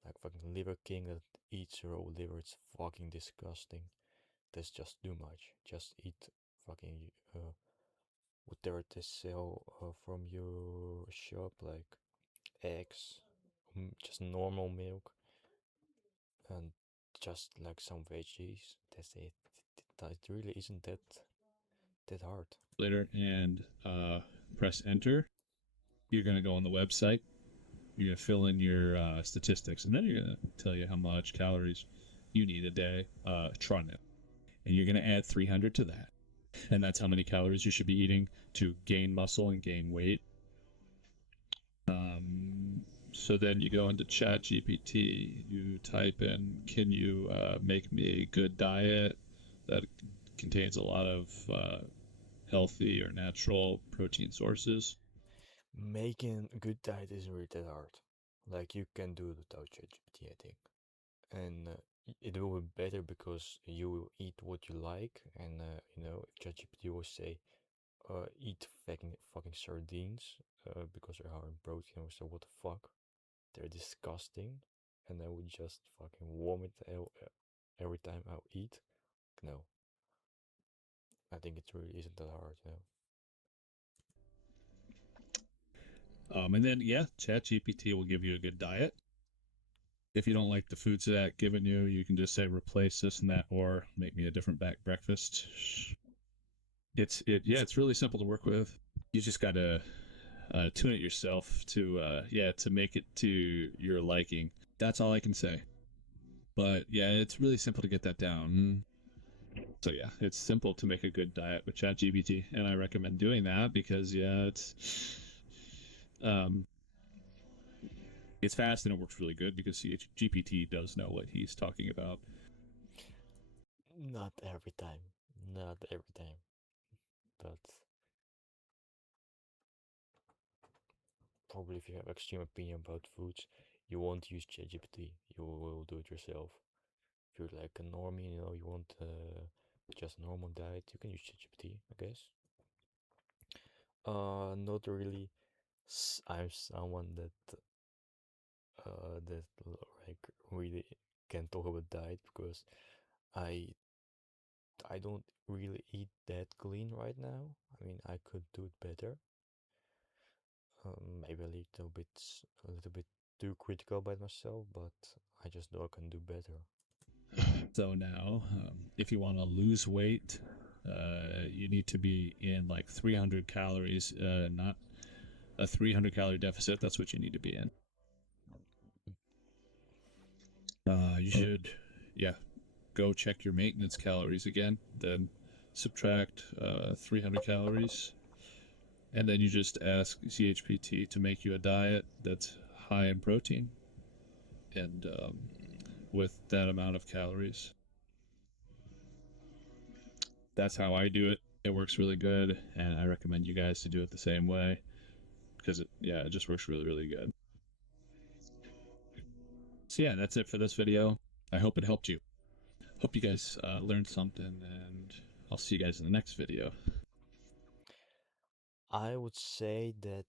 like fucking Liver King that eats raw liver. It's fucking disgusting. That's just too much. Just eat fucking whatever they sell from your shop, like eggs, just normal milk, and just like some veggies. That's it. It really isn't that hard. Later and press enter. You're gonna go on the website. You're gonna fill in your statistics, and then you're gonna tell you how much calories you need a day. Try it, and you're gonna add 300 to that, and that's how many calories you should be eating to gain muscle and gain weight. So then you go into Chat GPT. You type in, "Can you make me a good diet that contains a lot of healthy or natural protein sources?" Making a good diet isn't really that hard. Like you can do it without ChatGPT, I think, and it will be better because you will eat what you like, and you know, if ChatGPT will say, eat fucking sardines, because they're high in protein, so what the fuck? They're disgusting, and I would just fucking vomit every time I eat. No, I think it really isn't that hard, you know. And then, yeah, ChatGPT will give you a good diet. If you don't like the foods that given you, you can just say replace this and that, or make me a different breakfast. It's really simple to work with. You just gotta tune it yourself to make it to your liking. That's all I can say. But yeah, it's really simple to get that down. So yeah, it's simple to make a good diet with ChatGPT, and I recommend doing that because it's fast and it works really good because GPT does know what he's talking about. Not every time, not every time, but probably if you have extreme opinion about foods, you won't use ChatGPT. You will do it yourself. If you're like a normie, you know, you want just normal diet, you can use ChatGPT, I guess. Not really. I'm someone that like really can talk about diet because I I don't really eat that clean right now. I mean, I could do it better. Maybe a little bit too critical about myself, but I just know I can do better. So now, if you want to lose weight, you need to be in like 300 calories, not a 300 calorie deficit. That's what you need to be in. You should, yeah, go check your maintenance calories again, then subtract 300 calories, and then you just ask CHPT to make you a diet that's high in protein and with that amount of calories. That's how I do it. It works really good, and I recommend you guys to do it the same way because it just works really, really good. So yeah, that's it for this video. I hope it helped you. Hope you guys learned something, and I'll see you guys in the next video. I would say that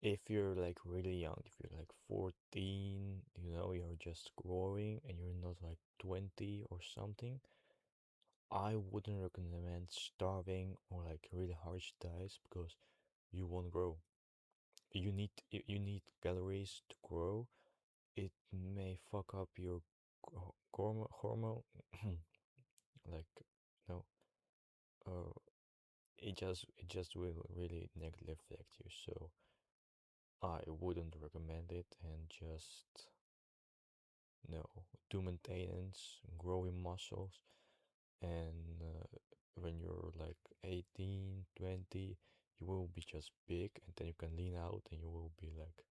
if you're like really young, if you're like 14, you know, you're just growing and you're not like 20 or something, I wouldn't recommend starving or like really harsh diets because you won't grow. You need calories to grow. It may fuck up your hormone, like no, uh, it just will really negatively affect you. So I wouldn't recommend it, and just no, do maintenance, growing muscles, and when you're like 18, 20, you will be just big, and then you can lean out, and you will be like,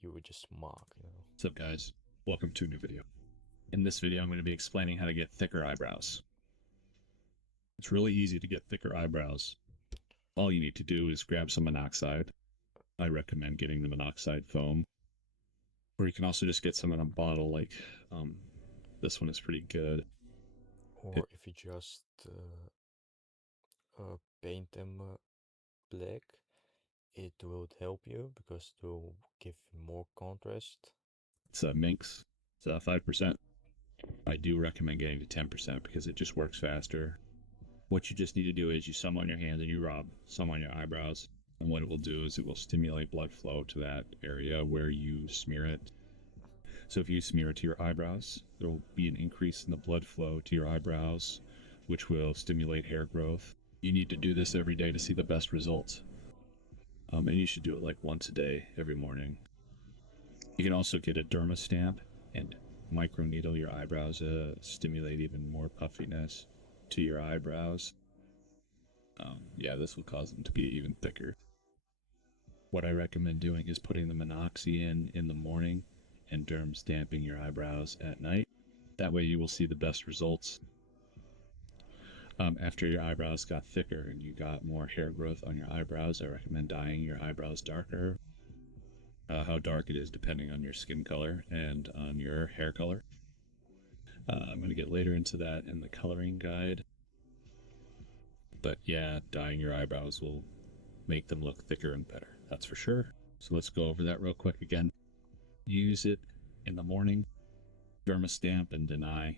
you would just mock, you know. What's up, guys? Welcome to a new video. In this video, I'm going to be explaining how to get thicker eyebrows. It's really easy to get thicker eyebrows. All you need to do is grab some monoxide. I recommend getting the monoxide foam. Or you can also just get some in a bottle, like this one is pretty good. Or if you just paint them black, it will help you because it will give more contrast. It's Minx. It's 5%. I do recommend getting to 10% because it just works faster. What you just need to do is you some on your hands and you rub some on your eyebrows. And what it will do is it will stimulate blood flow to that area where you smear it. So if you smear it to your eyebrows, there will be an increase in the blood flow to your eyebrows, which will stimulate hair growth. You need to do this every day to see the best results. And you should do it like once a day, every morning. You can also get a derma stamp and microneedle your eyebrows to stimulate even more puffiness to your eyebrows. Yeah, this will cause them to be even thicker. What I recommend doing is putting the Minoxi in the morning and derm stamping your eyebrows at night. That way you will see the best results. After your eyebrows got thicker and you got more hair growth on your eyebrows, I recommend dyeing your eyebrows darker. How dark it is depending on your skin color and on your hair color. I'm going to get later into that in the coloring guide. But yeah, dyeing your eyebrows will make them look thicker and better. That's for sure. So let's go over that real quick again. Use it in the morning, derma stamp and deny.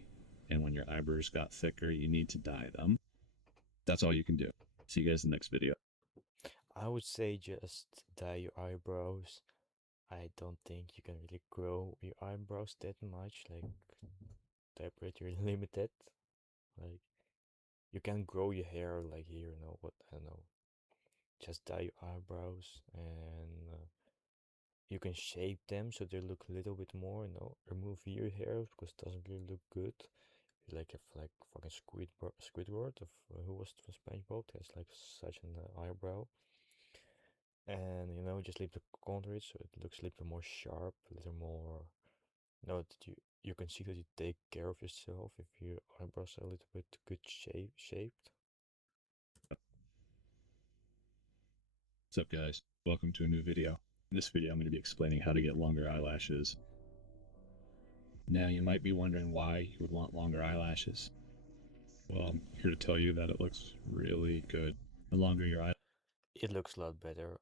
And when your eyebrows got thicker, you need to dye them. That's all you can do. See you guys in the next video. I would say just dye your eyebrows. I don't think you can really grow your eyebrows that much, like they're pretty limited. Like you can grow your hair like here, you know, but I don't know. Just dye your eyebrows, and you can shape them so they look a little bit more, you know. Remove your hair because it doesn't really look good. Like if like fucking Squidward of who was from SpongeBob has like such an eyebrow, and you know just leave the contour so it looks a little more sharp, a little more. No, that you can see that you take care of yourself if your eyebrows are a little bit good shaped. What's up, guys? Welcome to a new video. In this video, I'm going to be explaining how to get longer eyelashes. Now, you might be wondering why you would want longer eyelashes. Well, I'm here to tell you that it looks really good. The longer your eye, It looks a lot better.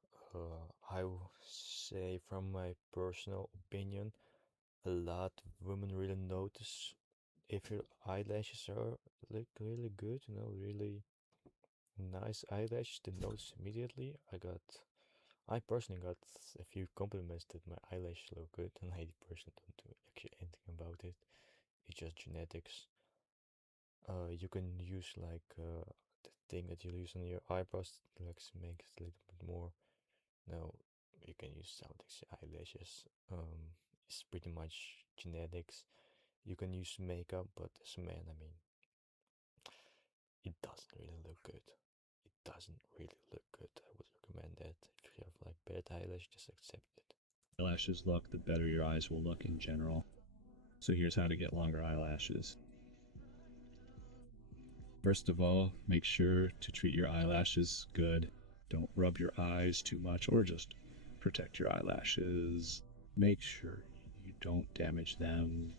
I will say, from my personal opinion, a lot of women really notice if your eyelashes are look really good, you know, really nice eyelashes. They notice immediately. I personally got a few compliments that my eyelashes look good, and 80% don't do actually anything about it. It's just genetics. You can use like the thing that you use on your eyebrows to like make it a little bit more. No, you can use something eyelashes. It's pretty much genetics. You can use makeup, but as a man, I mean, it doesn't really look good. It doesn't really look good. I would recommend that if you have like bad eyelash, just accept it. eyelashes look, the better your eyes will look in general. So here's how to get longer eyelashes. First of all, make sure to treat your eyelashes good. Don't rub your eyes too much or just protect your eyelashes. Make sure you don't damage them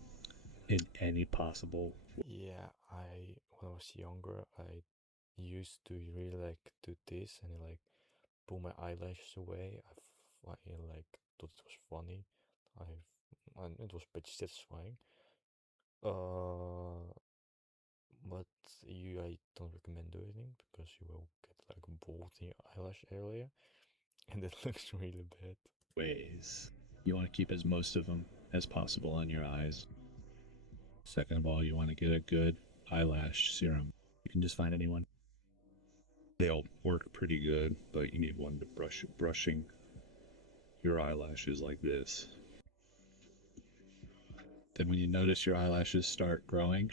in any possible way. Yeah, when I was younger, I used to really like do this and like pull my eyelashes away. Like thought it was funny. And it was pretty satisfying. Uh, but I don't recommend doing it because you will get like bald in your eyelash area, and it looks really bad. Ways. You want to keep as most of them as possible on your eyes. Second of all, you want to get a good eyelash serum. You can just find anyone. They'll work pretty good, but you need one to brushing your eyelashes like this. Then when you notice your eyelashes start growing,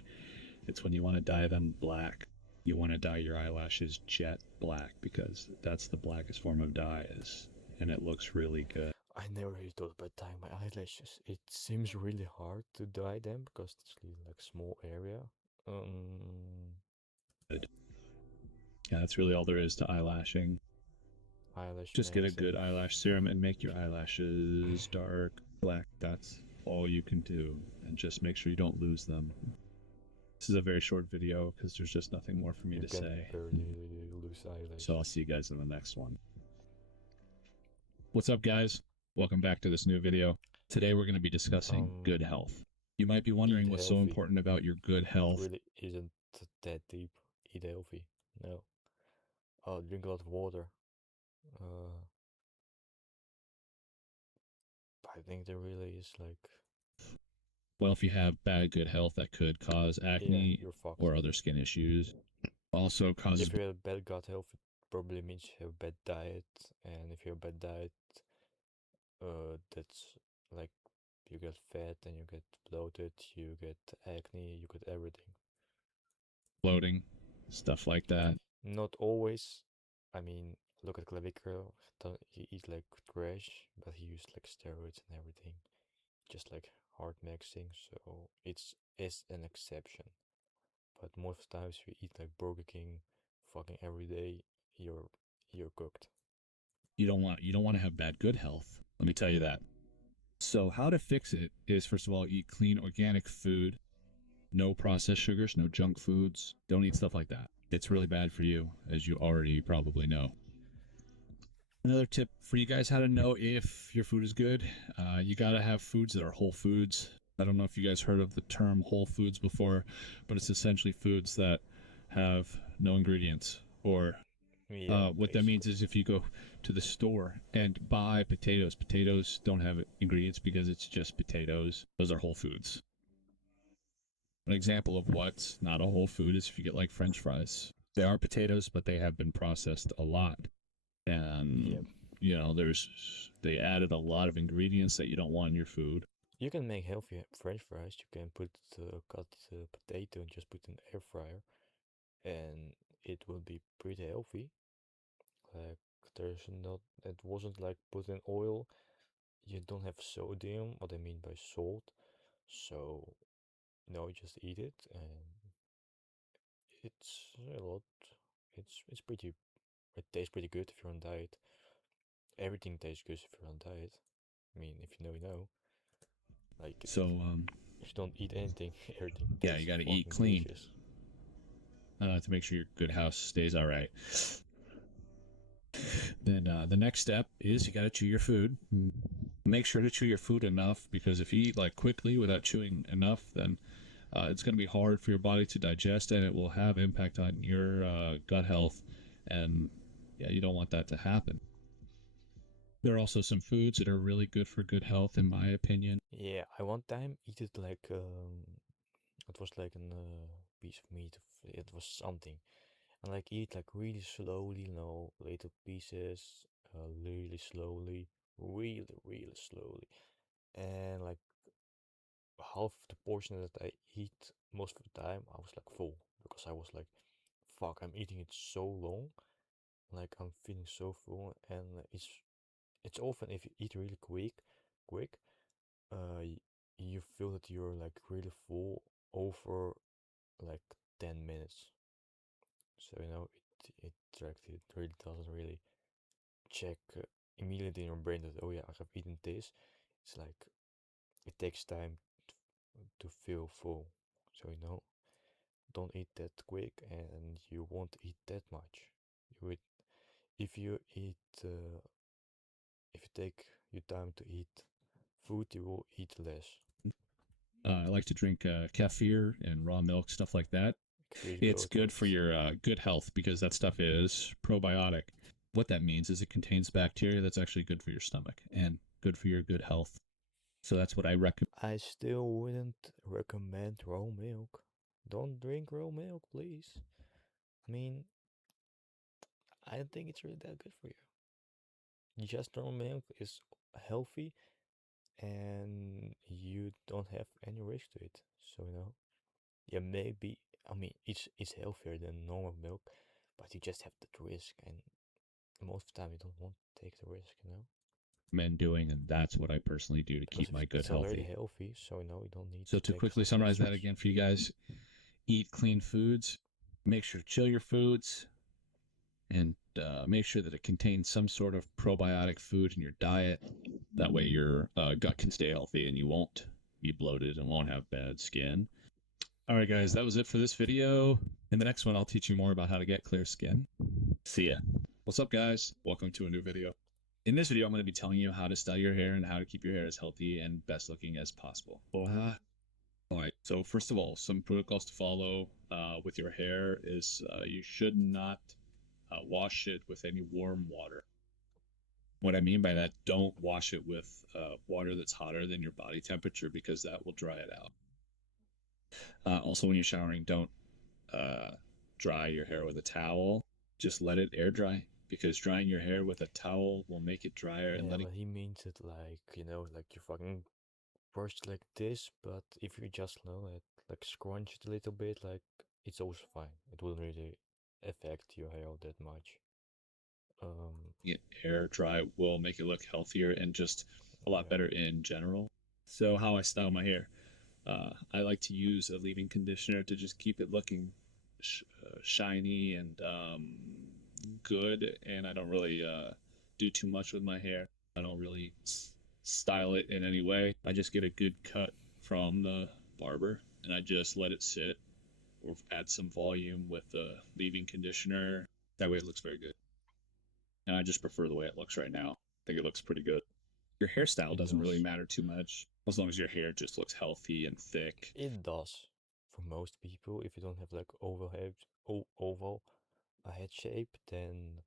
it's when you want to dye them black. You want to dye your eyelashes jet black because that's the blackest form of dye is, and it looks really good. I never really thought about dyeing my eyelashes. It seems really hard to dye them because it's really like small area. Good. Yeah, that's really all there is to eyelashing. Eyelash Just get a maxing. good eyelash serum and make your eyelashes dark black. That's all you can do, and just make sure you don't lose them. This is a very short video because there's just nothing more for me to say. Lose eyelashes. So I'll see you guys in the next one. What's up, guys? Welcome back to this new video. Today we're going to be discussing good health. You might be wondering what's so important about your good health. It really isn't that deep. Eat healthy. No. Drink a lot of water. I think there really is like. Well, if you have bad good health, that could cause acne or other skin issues. Also causes. If you have bad gut health, it probably means you have bad diet, and if you have bad diet, that's like you get fat and you get bloated, you get acne, you get everything. Bloating, stuff like that. Not always. I mean, look at Clavicle. He eat like trash, but he used like steroids and everything, just like hard maxing. So it's an exception. But most times you eat like Burger King, fucking every day, you're cooked. You don't want to have bad good health. Let me tell you that. So how to fix it is, first of all, eat clean organic food. No processed sugars, no junk foods. Don't eat stuff like that. It's really bad for you, as you already probably know. Another tip for you guys how to know if your food is good, you gotta have foods that are whole foods. I don't know if you guys heard of the term whole foods before, but it's essentially foods that have no ingredients. Or what that means is if you go to the store and buy potatoes don't have ingredients because it's just potatoes. Those are whole foods. An example of what's not a whole food is if you get like French fries. They are potatoes, but they have been processed a lot. And, you know, they added a lot of ingredients that you don't want in your food. You can make healthy French fries. You can put cut potato and just put in the air fryer, and it will be pretty healthy. Like it wasn't like put in oil. You don't have sodium, what I mean by salt. So, you just eat it, and it's a lot. It's pretty. It tastes pretty good if you're on diet. Everything tastes good if you're on diet. I mean, if you know, you know. Like so, if you don't eat anything, everything. Yeah, you got to eat clean to make sure your good house stays all right. Then the next step is you got to chew your food. Make sure to chew your food enough, because if you eat like quickly without chewing enough, then it's going to be hard for your body to digest, and it will have impact on your gut health. And yeah, you don't want that to happen. There are also some foods that are really good for good health, in my opinion. Yeah, I one time eat it like it was like a piece of meat. It was something, and like eat like really slowly, little pieces, really slowly, really slowly, and like half the portion that I eat most of the time, I was like full because I was like, fuck, I'm eating it so long, like I'm feeling so full, and it's often if you eat really quick, you feel that you're like really full over like 10 minutes. So it really doesn't really check immediately in your brain that, oh yeah, I have eaten this. It's like it takes time to feel full. So don't eat that quick, and you won't eat that much. You would if you eat if you take your time to eat food, you will eat less. I like to drink kefir and raw milk, stuff like that. It's good for your good health because that stuff is probiotic. What that means is it contains bacteria that's actually good for your stomach and good for your good health. So that's what I recommend. I still wouldn't recommend raw milk. Don't drink raw milk, please. I mean, I don't think it's really that good for you. Just raw milk is healthy and you don't have any risk to it. So, yeah, maybe, I mean, it's healthier than normal milk, but you just have that risk, and most of the time you don't want to take the risk. Men doing, and that's what I personally do to keep my good healthy. It's already healthy, so you don't need. So to quickly summarize that again for you guys, eat clean foods, make sure to chill your foods, and make sure that it contains some sort of probiotic food in your diet. That way your gut can stay healthy and you won't be bloated and won't have bad skin. All right, guys, that was it for this video. In the next one, I'll teach you more about how to get clear skin. See ya. What's up, guys? Welcome to a new video. In this video, I'm going to be telling you how to style your hair and how to keep your hair as healthy and best looking as possible. All right, so first of all, some protocols to follow with your hair is you should not wash it with any warm water. What I mean by that, don't wash it with water that's hotter than your body temperature because that will dry it out. Also, when you're showering, don't dry your hair with a towel. Just let it air dry because drying your hair with a towel will make it drier. Yeah, but he means it like, like you fucking brush like this, but if you just like scrunch it a little bit, like it's also fine. It wouldn't really affect your hair that much. Air dry will make it look healthier and just a lot better in general. So how I style my hair, I like to use a leave-in conditioner to just keep it looking shiny and good, and I don't really do too much with my hair. I don't really style it in any way. I just get a good cut from the barber and I just let it sit or add some volume with the leave-in conditioner. That way it looks very good. And I just prefer the way it looks right now. I think it looks pretty good. Your hairstyle doesn't really matter too much as long as your hair just looks healthy and thick. It does for most people. If you don't have like oval a head shape, then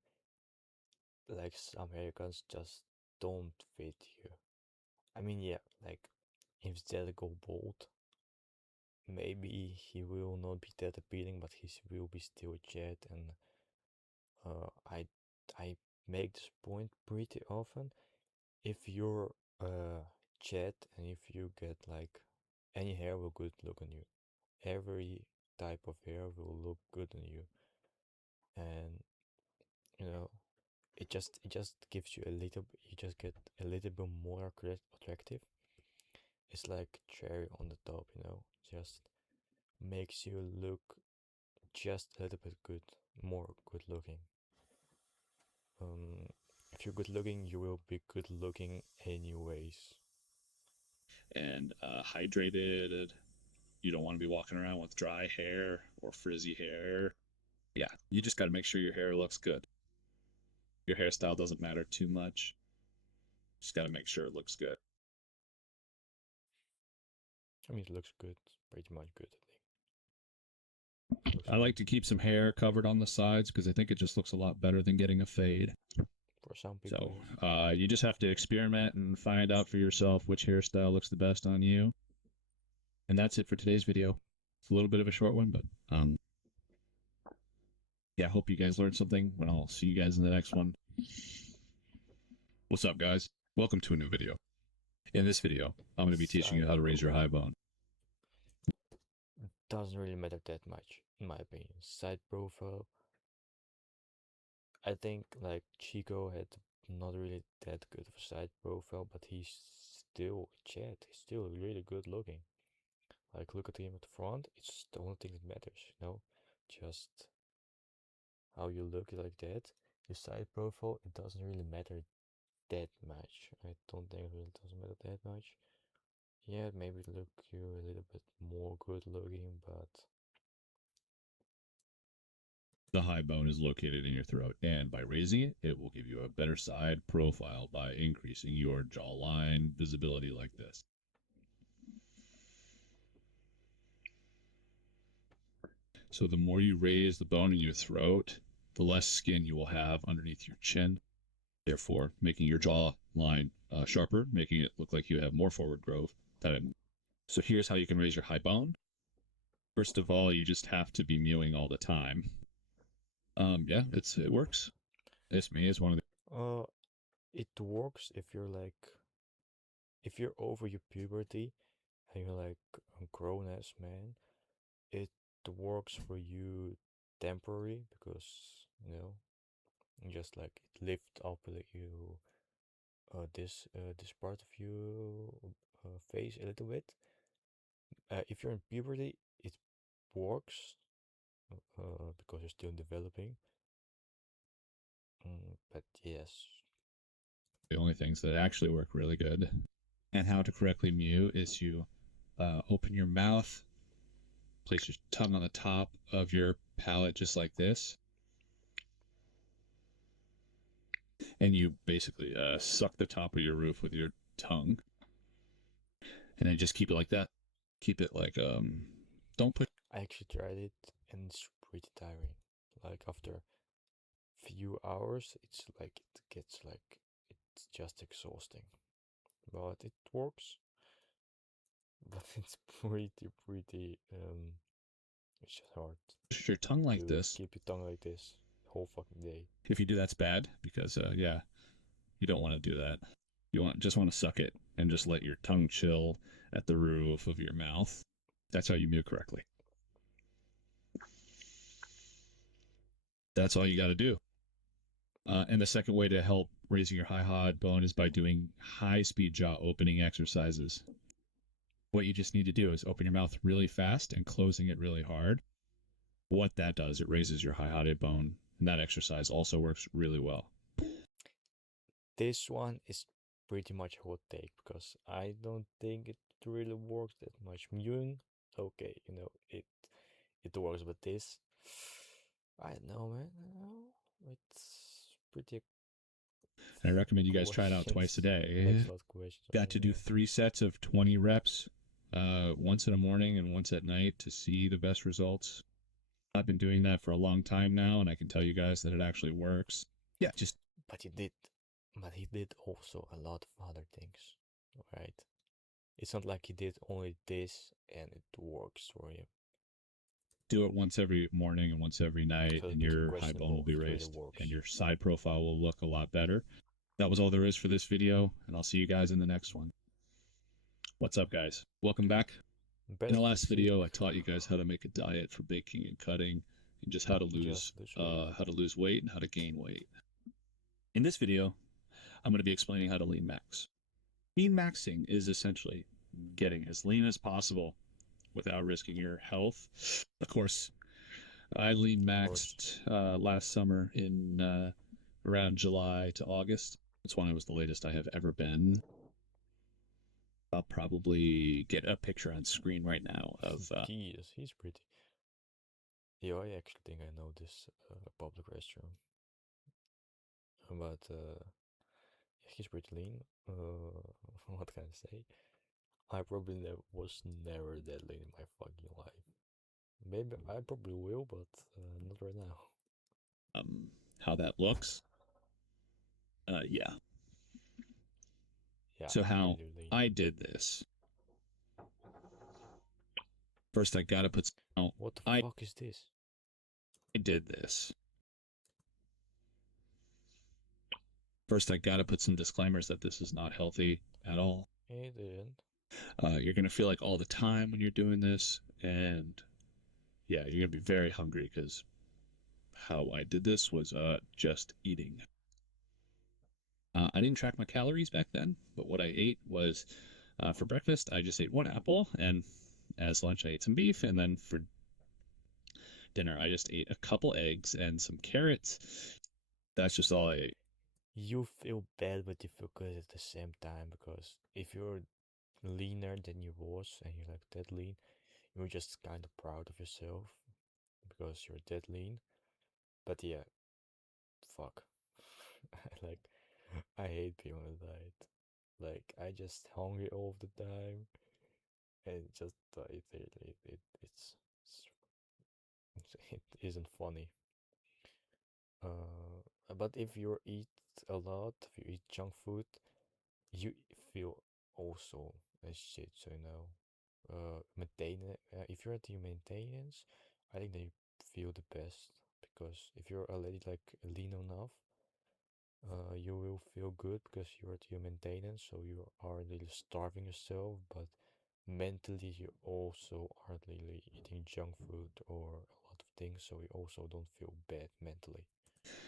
like some haircuts just don't fit you. I mean, yeah, like if Zeta go bald, maybe he will not be that appealing, but he will be still jet. And I make this point pretty often. If you're jet and if you get like any hair will good look on you, every type of hair will look good on you, and it just gives you you just get a little bit more attractive. It's like cherry on the top, just makes you look just a little bit more good looking. If you're good looking, you will be good looking anyways. And hydrated. You don't want to be walking around with dry hair or frizzy hair. Yeah, you just got to make sure your hair looks good. Your hairstyle doesn't matter too much. Just got to make sure it looks good. I mean, it looks good, pretty much good, I think. I like to keep some hair covered on the sides because I think it just looks a lot better than getting a fade. For some people. So you just have to experiment and find out for yourself which hairstyle looks the best on you. And that's it for today's video. It's a little bit of a short one, but yeah, I hope you guys learned something, and I'll see you guys in the next one. What's up, guys? Welcome to a new video. In this video, I'm going to be teaching you how to raise your high bone. Doesn't really matter that much, in my opinion. Side profile, I think like Chico had not really that good of a side profile, but he's still Chad. He's still really good looking. Like, look at him at the front. It's the only thing that matters, just how you look like that. Your side profile, it doesn't really matter that much. I don't think it really doesn't matter that much. Yeah, maybe look you a little bit more good looking, but the high bone is located in your throat, and by raising it, it will give you a better side profile by increasing your jawline visibility like this. So the more you raise the bone in your throat, the less skin you will have underneath your chin, therefore making your jaw line sharper, making it look like you have more forward growth. So here's how you can raise your high bone. First of all, you just have to be mewing all the time. Yeah, it works. It's me. It's one of the. It works if you're over your puberty and you're like a grown ass man. It works for you temporary because just like it lift up like you this part of your face a little bit. If you're in puberty, it works because you're still developing. But yes, The only things that actually work really good. And how to correctly mew is you open your mouth, place your tongue on the top of your palate just like this, and you basically suck the top of your roof with your tongue, and then just keep it like that. Keep it like don't put. I actually tried it and it's pretty tiring. Like after few hours, it's like it gets like it's just exhausting. But it works. But it's pretty it's just hard Your tongue like to this. keep your tongue like this the whole fucking day. If you do, that's bad because yeah, you don't want to do that. You just want to suck it and just let your tongue chill at the roof of your mouth. That's how you mew correctly. That's all you got to do. And the second way to help raising your high hod bone is by doing high speed jaw opening exercises. What you just need to do is open your mouth really fast and closing it really hard. What that does, it raises your high hod bone, and that exercise also works really well. This one is pretty much a hot take because I don't think it really works that much. Mewing, okay, it works, but this, I don't know, man. It's pretty. And I recommend you guys try it out twice a day. Makes a lot of questions. Got to do 3 sets of 20 reps, once in the morning and once at night to see the best results. I've been doing that for a long time now, and I can tell you guys that it actually works. Yeah, just. But he did also a lot of other things, right? It's not like he did only this and it works for him. Do it once every morning and once every night, and your high bone will be raised, and your side profile will look a lot better. That was all there is for this video, and I'll see you guys in the next one. What's up, guys? Welcome back. In the last video, I taught you guys how to make a diet for baking and cutting, and just how to lose weight and how to gain weight. In this video, I'm going to be explaining how to lean max. Lean maxing is essentially getting as lean as possible without risking your health. Of course, I lean maxed last summer in around July to August. That's when I was the latest I have ever been. I'll probably get a picture on screen right now of. Jesus, he's pretty. Yeah, I actually think I know this public restroom. But he's pretty lean. What can I say? I probably was never that lean in my fucking life. Maybe I probably will, but not right now. How that looks. Yeah. Yeah. So how really I did this. First, I gotta put. What the fuck is this? I did this. First, I gotta put some disclaimers that this is not healthy at all. It didn't. You're gonna feel like all the time when you're doing this, and yeah, you're gonna be very hungry because how I did this was just eating. I didn't track my calories back then, but what I ate was for breakfast I just ate 1 apple, and as lunch I ate some beef, and then for dinner I just ate a couple eggs and some carrots. That's just all I ate. You feel bad, but you feel good at the same time, because if you're leaner than you was and you're like that lean, you're just kind of proud of yourself because you're that lean. But yeah, fuck. Like, I hate being on a diet. Like, I just hungry all the time and just it's it isn't funny. But if you eat a lot, if you eat junk food, you feel also as shit. So if you're at your maintenance, I think they feel the best because if you're already like lean enough, you will feel good because you're at your maintenance, so you are really starving yourself, but mentally you also aren't really eating junk food or a lot of things, so you also don't feel bad mentally.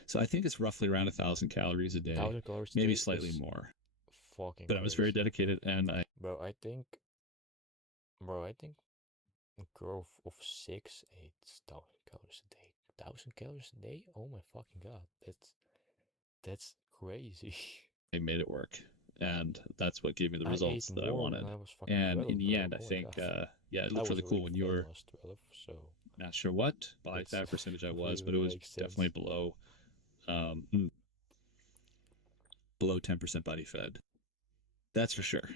So I think it's roughly around 1,000 calories a day, 1,000 calories a maybe day slightly is more. fucking But I was very crazy. dedicated, and Bro, I think a girl of 6, 8 1,000 calories a day. 1,000 calories a day? Oh my fucking god, that's crazy. I made it work, and that's what gave me the I ate results that I more when wanted. I was fucking And in 12, the bro. end, I Oh my think, god. yeah, it I looked was really cool already when you fat when were I was 12, so not sure what body that's fat percentage I was, but really it was makes definitely sense. um, below 10% body fat. That's for sure.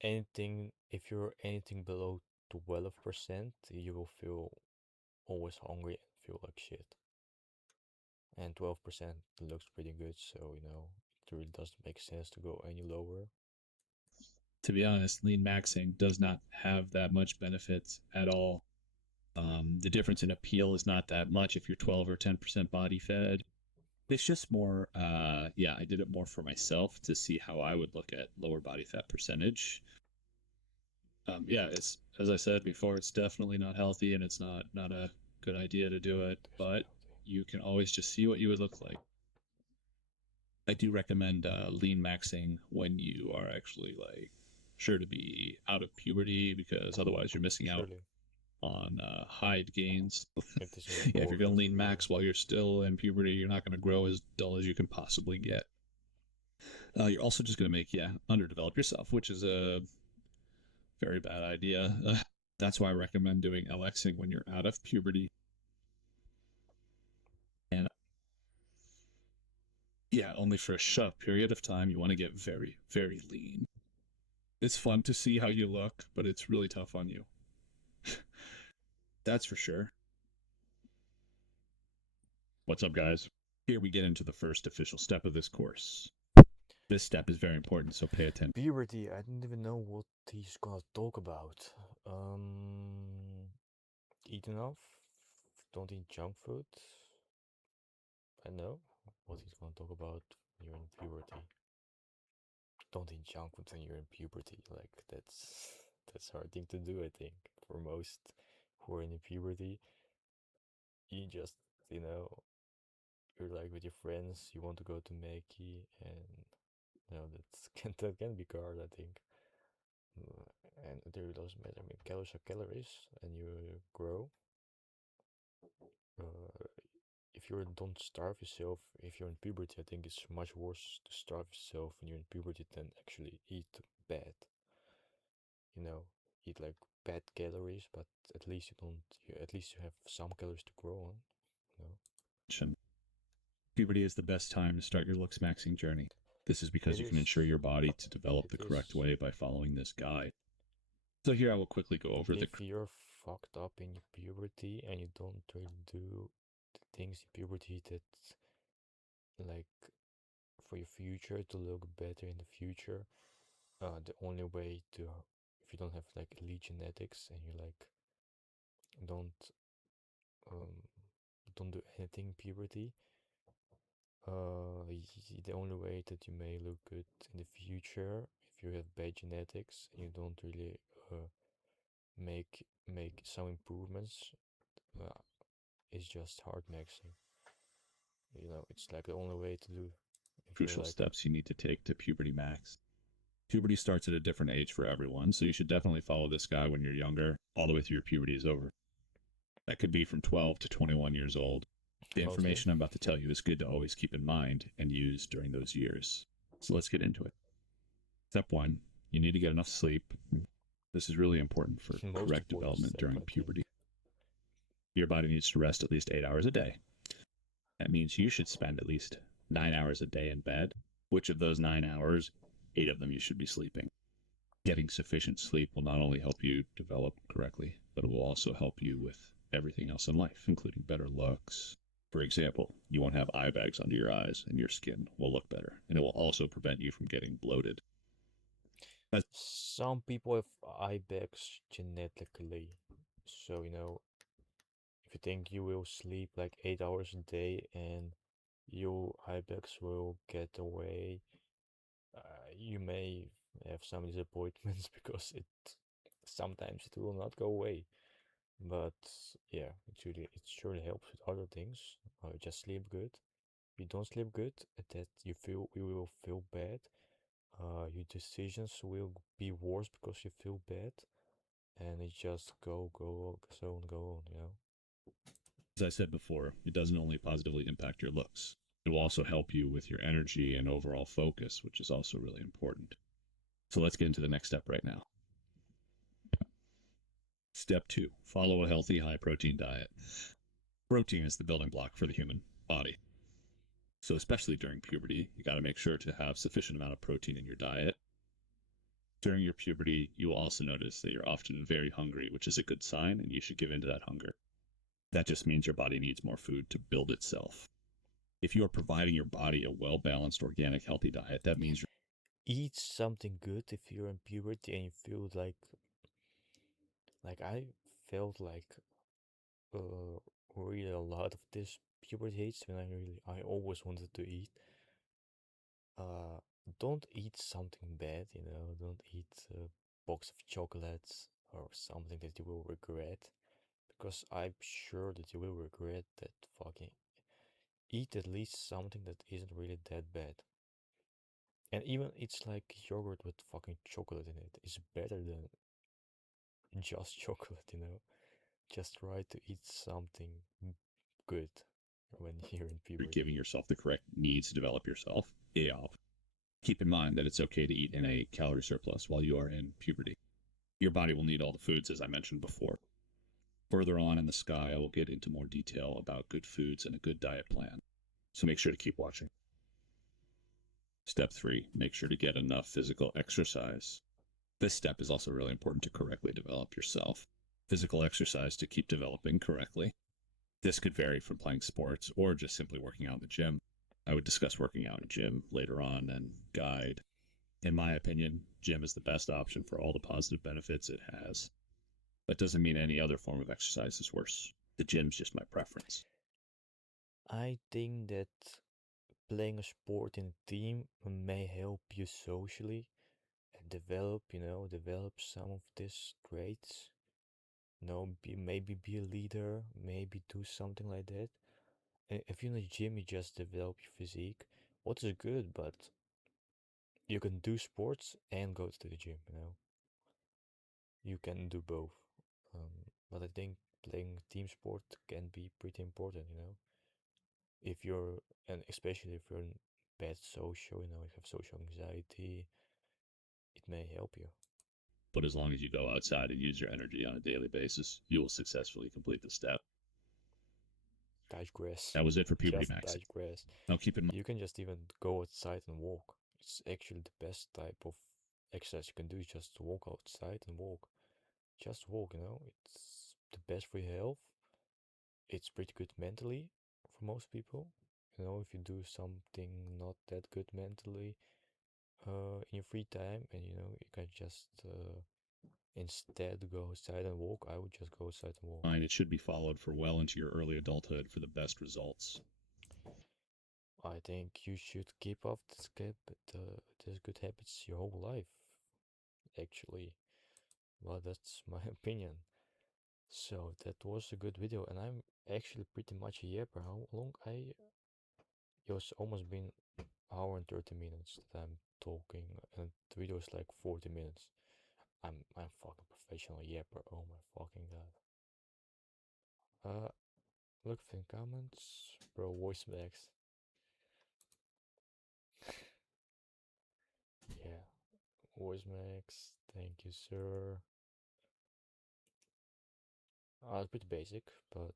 If you're anything below 12%, you will feel always hungry and feel like shit. And 12% looks pretty good, so it really doesn't make sense to go any lower. To be honest, lean maxing does not have that much benefits at all. The difference in appeal is not that much if you're 12 or 10% body fed. It's just more, yeah, I did it more for myself to see how I would look at lower body fat percentage. Yeah, it's, as I said before, it's definitely not healthy, and it's not a good idea to do it, There's but you can always just see what you would look like. I do recommend lean maxing when you are actually like sure to be out of puberty, because otherwise you're missing out surely on hide gains. it is Yeah, if you're going to important to lean grow. max while you're still in puberty, you're not going to grow as dull as you can possibly get. You're also just going to make, yeah, underdevelop yourself, which is a very bad idea. That's why I recommend doing LXing when you're out of puberty. And yeah, only for a short period of time, you want to get very, very lean. It's fun to see how you look, but it's really tough on you. That's for sure. What's up, guys? Here we get into the first official step of this course. This step is very important, so pay attention. Puberty, I didn't even know what he's gonna talk about. Eat enough, don't eat junk food. I know what he's gonna talk about when you're in puberty. Don't eat junk food when you're in puberty. Like that's a hard thing to do, I think, for most who are in puberty. You just you know you're like with your friends, you want to go to Mackie, and that can be hard, I think. And it really doesn't matter. I mean, calories are calories, and you grow. Uh, if you don't starve yourself, if you're in puberty, I think it's much worse to starve yourself when you're in puberty than actually eat bad. You know, eat like bad calories, but at least you don't. At least you have some calories to grow on. You know, Puberty is the best time to start your Looxmaxing journey. This is because it you can is. ensure your body to develop It the correct is. way by following this guide. So here I will quickly go over the. If you're fucked up in your puberty and you don't really do the things in puberty that like for your future to look better in the future, the only way to if you don't have like elite genetics and you like don't um don't do anything in puberty, the only way that you may look good in the future if you have bad genetics and you don't really make some improvements uh, is just hard maxing. It's like the only way to do if you're Crucial like steps you need to take to puberty max. Puberty starts at a different age for everyone, so you should definitely follow this guide when you're younger, all the way through your puberty is over. That could be from 12 to 21 years old. The okay. information I'm about to tell you is good to always keep in mind and use during those years. So let's get into it. Step 1, you need to get enough sleep. This is really important for Most correct important development step, during I think. puberty. Your body needs to rest at least 8 hours a day. That means you should spend at least 9 hours a day in bed. Which of those 9 hours, 8 of them you should be sleeping. Getting sufficient sleep will not only help you develop correctly, but it will also help you with everything else in life, including better looks. For example, you won't have eye bags under your eyes and your skin will look better, and it will also prevent you from getting bloated. Some people have eye bags genetically, so if you think you will sleep like 8 hours a day and your eye bags will get away, you may have some disappointments because it sometimes it will not go away. But yeah, it surely helps with other things. Just sleep good. If you don't sleep good, that you will feel bad. Your decisions will be worse because you feel bad, and it just go so on, go on. As I said before, it doesn't only positively impact your looks, it will also help you with your energy and overall focus, which is also really important. So let's get into the next step right now. Step 2, follow a healthy, high protein diet. Protein is the building block for the human body. So especially during puberty, you got to make sure to have sufficient amount of protein in your diet. During your puberty, you will also notice that you're often very hungry, which is a good sign, and you should give in to that hunger. That just means your body needs more food to build itself. If you are providing your body a well-balanced, organic, healthy diet, that means Eat something good if you're in puberty and you feel like I felt like uh really a lot of this puberty hates when I always wanted to eat. Uh, don't eat something bad, don't eat a box of chocolates or something that you will regret, because I'm sure that you will regret that. Fucking eat at least something that isn't really that bad. And even it's like yogurt with fucking chocolate in it is better than just chocolate. Just try to eat something good when you're in you're puberty. giving yourself the correct needs to develop yourself. Keep in mind that it's okay to eat in a calorie surplus while you are in puberty. Your body will need all the foods, as I mentioned before. Further on in the sky, I will get into more detail about good foods and a good diet plan. So make sure to keep watching. Step 3, make sure to get enough physical exercise. This step is also really important to correctly develop yourself. Physical exercise to keep developing correctly. This could vary from playing sports or just simply working out in the gym. I would discuss working out in a gym later on and guide. In my opinion, gym is the best option for all the positive benefits it has. That doesn't mean any other form of exercise is worse. The gym's just my preference. I think that playing a sport in a team may help you socially and develop some of these traits. Maybe be a leader, maybe do something like that. If you're in the gym, you just develop your physique, what is good, but you can do sports and go to the gym. You can do both. But I think playing team sport can be pretty important. If you're, and especially if you're in bad social, you have social anxiety, it may help you. But as long as you go outside and use your energy on a daily basis, you will successfully complete the step. Touch grass. That was it for puberty Just maxing. touch grass. Now keep in mind, You can just even go outside and walk. It's actually the best type of exercise you can do is just to walk outside and walk. Just walk. It's the best for your health. It's pretty good mentally for most people. If you do something not that good mentally in your free time, and you can just instead go outside and walk, I would just go outside and walk. it should be followed for well into your early adulthood for the best results. I think you should keep up this good habits your whole life, actually. Well, that's my opinion. So that was a good video, and I'm actually pretty much a yapper. How long it was almost been hour and 30 minutes that I'm talking, and the video is like 40 minutes. I'm fucking professional yapper. Oh my fucking god. Look for the comments, bro. Voice backs. Yeah, voice max. Thank you, sir. It's pretty basic, but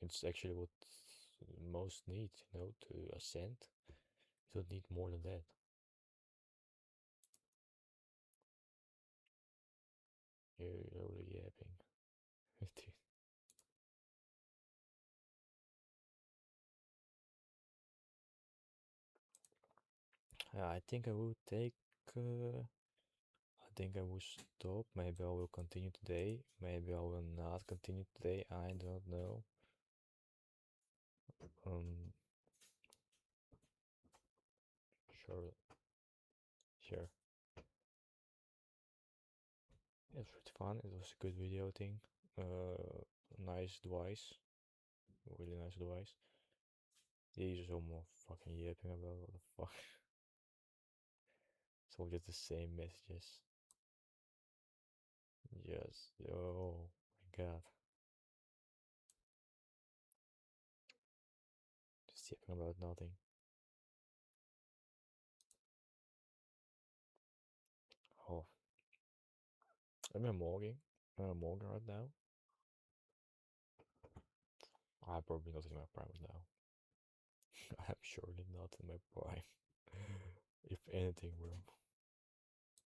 it's actually what most need. To ascend. You don't need more than that. You're really yapping. I think I will take. I think I will stop. Maybe I will continue today. Maybe I will not continue today. I don't know. Um, sure, sure. It was pretty fun. It was a good video thing. Nice device. Really nice device. These are some more fucking yapping about what the fuck. So just the same messages. Yes. Oh my god. Just yapping about nothing. Oh. Am I morning? Am I morning right now? I'm probably not in my prime now. I'm surely not in my prime. If anything, bro.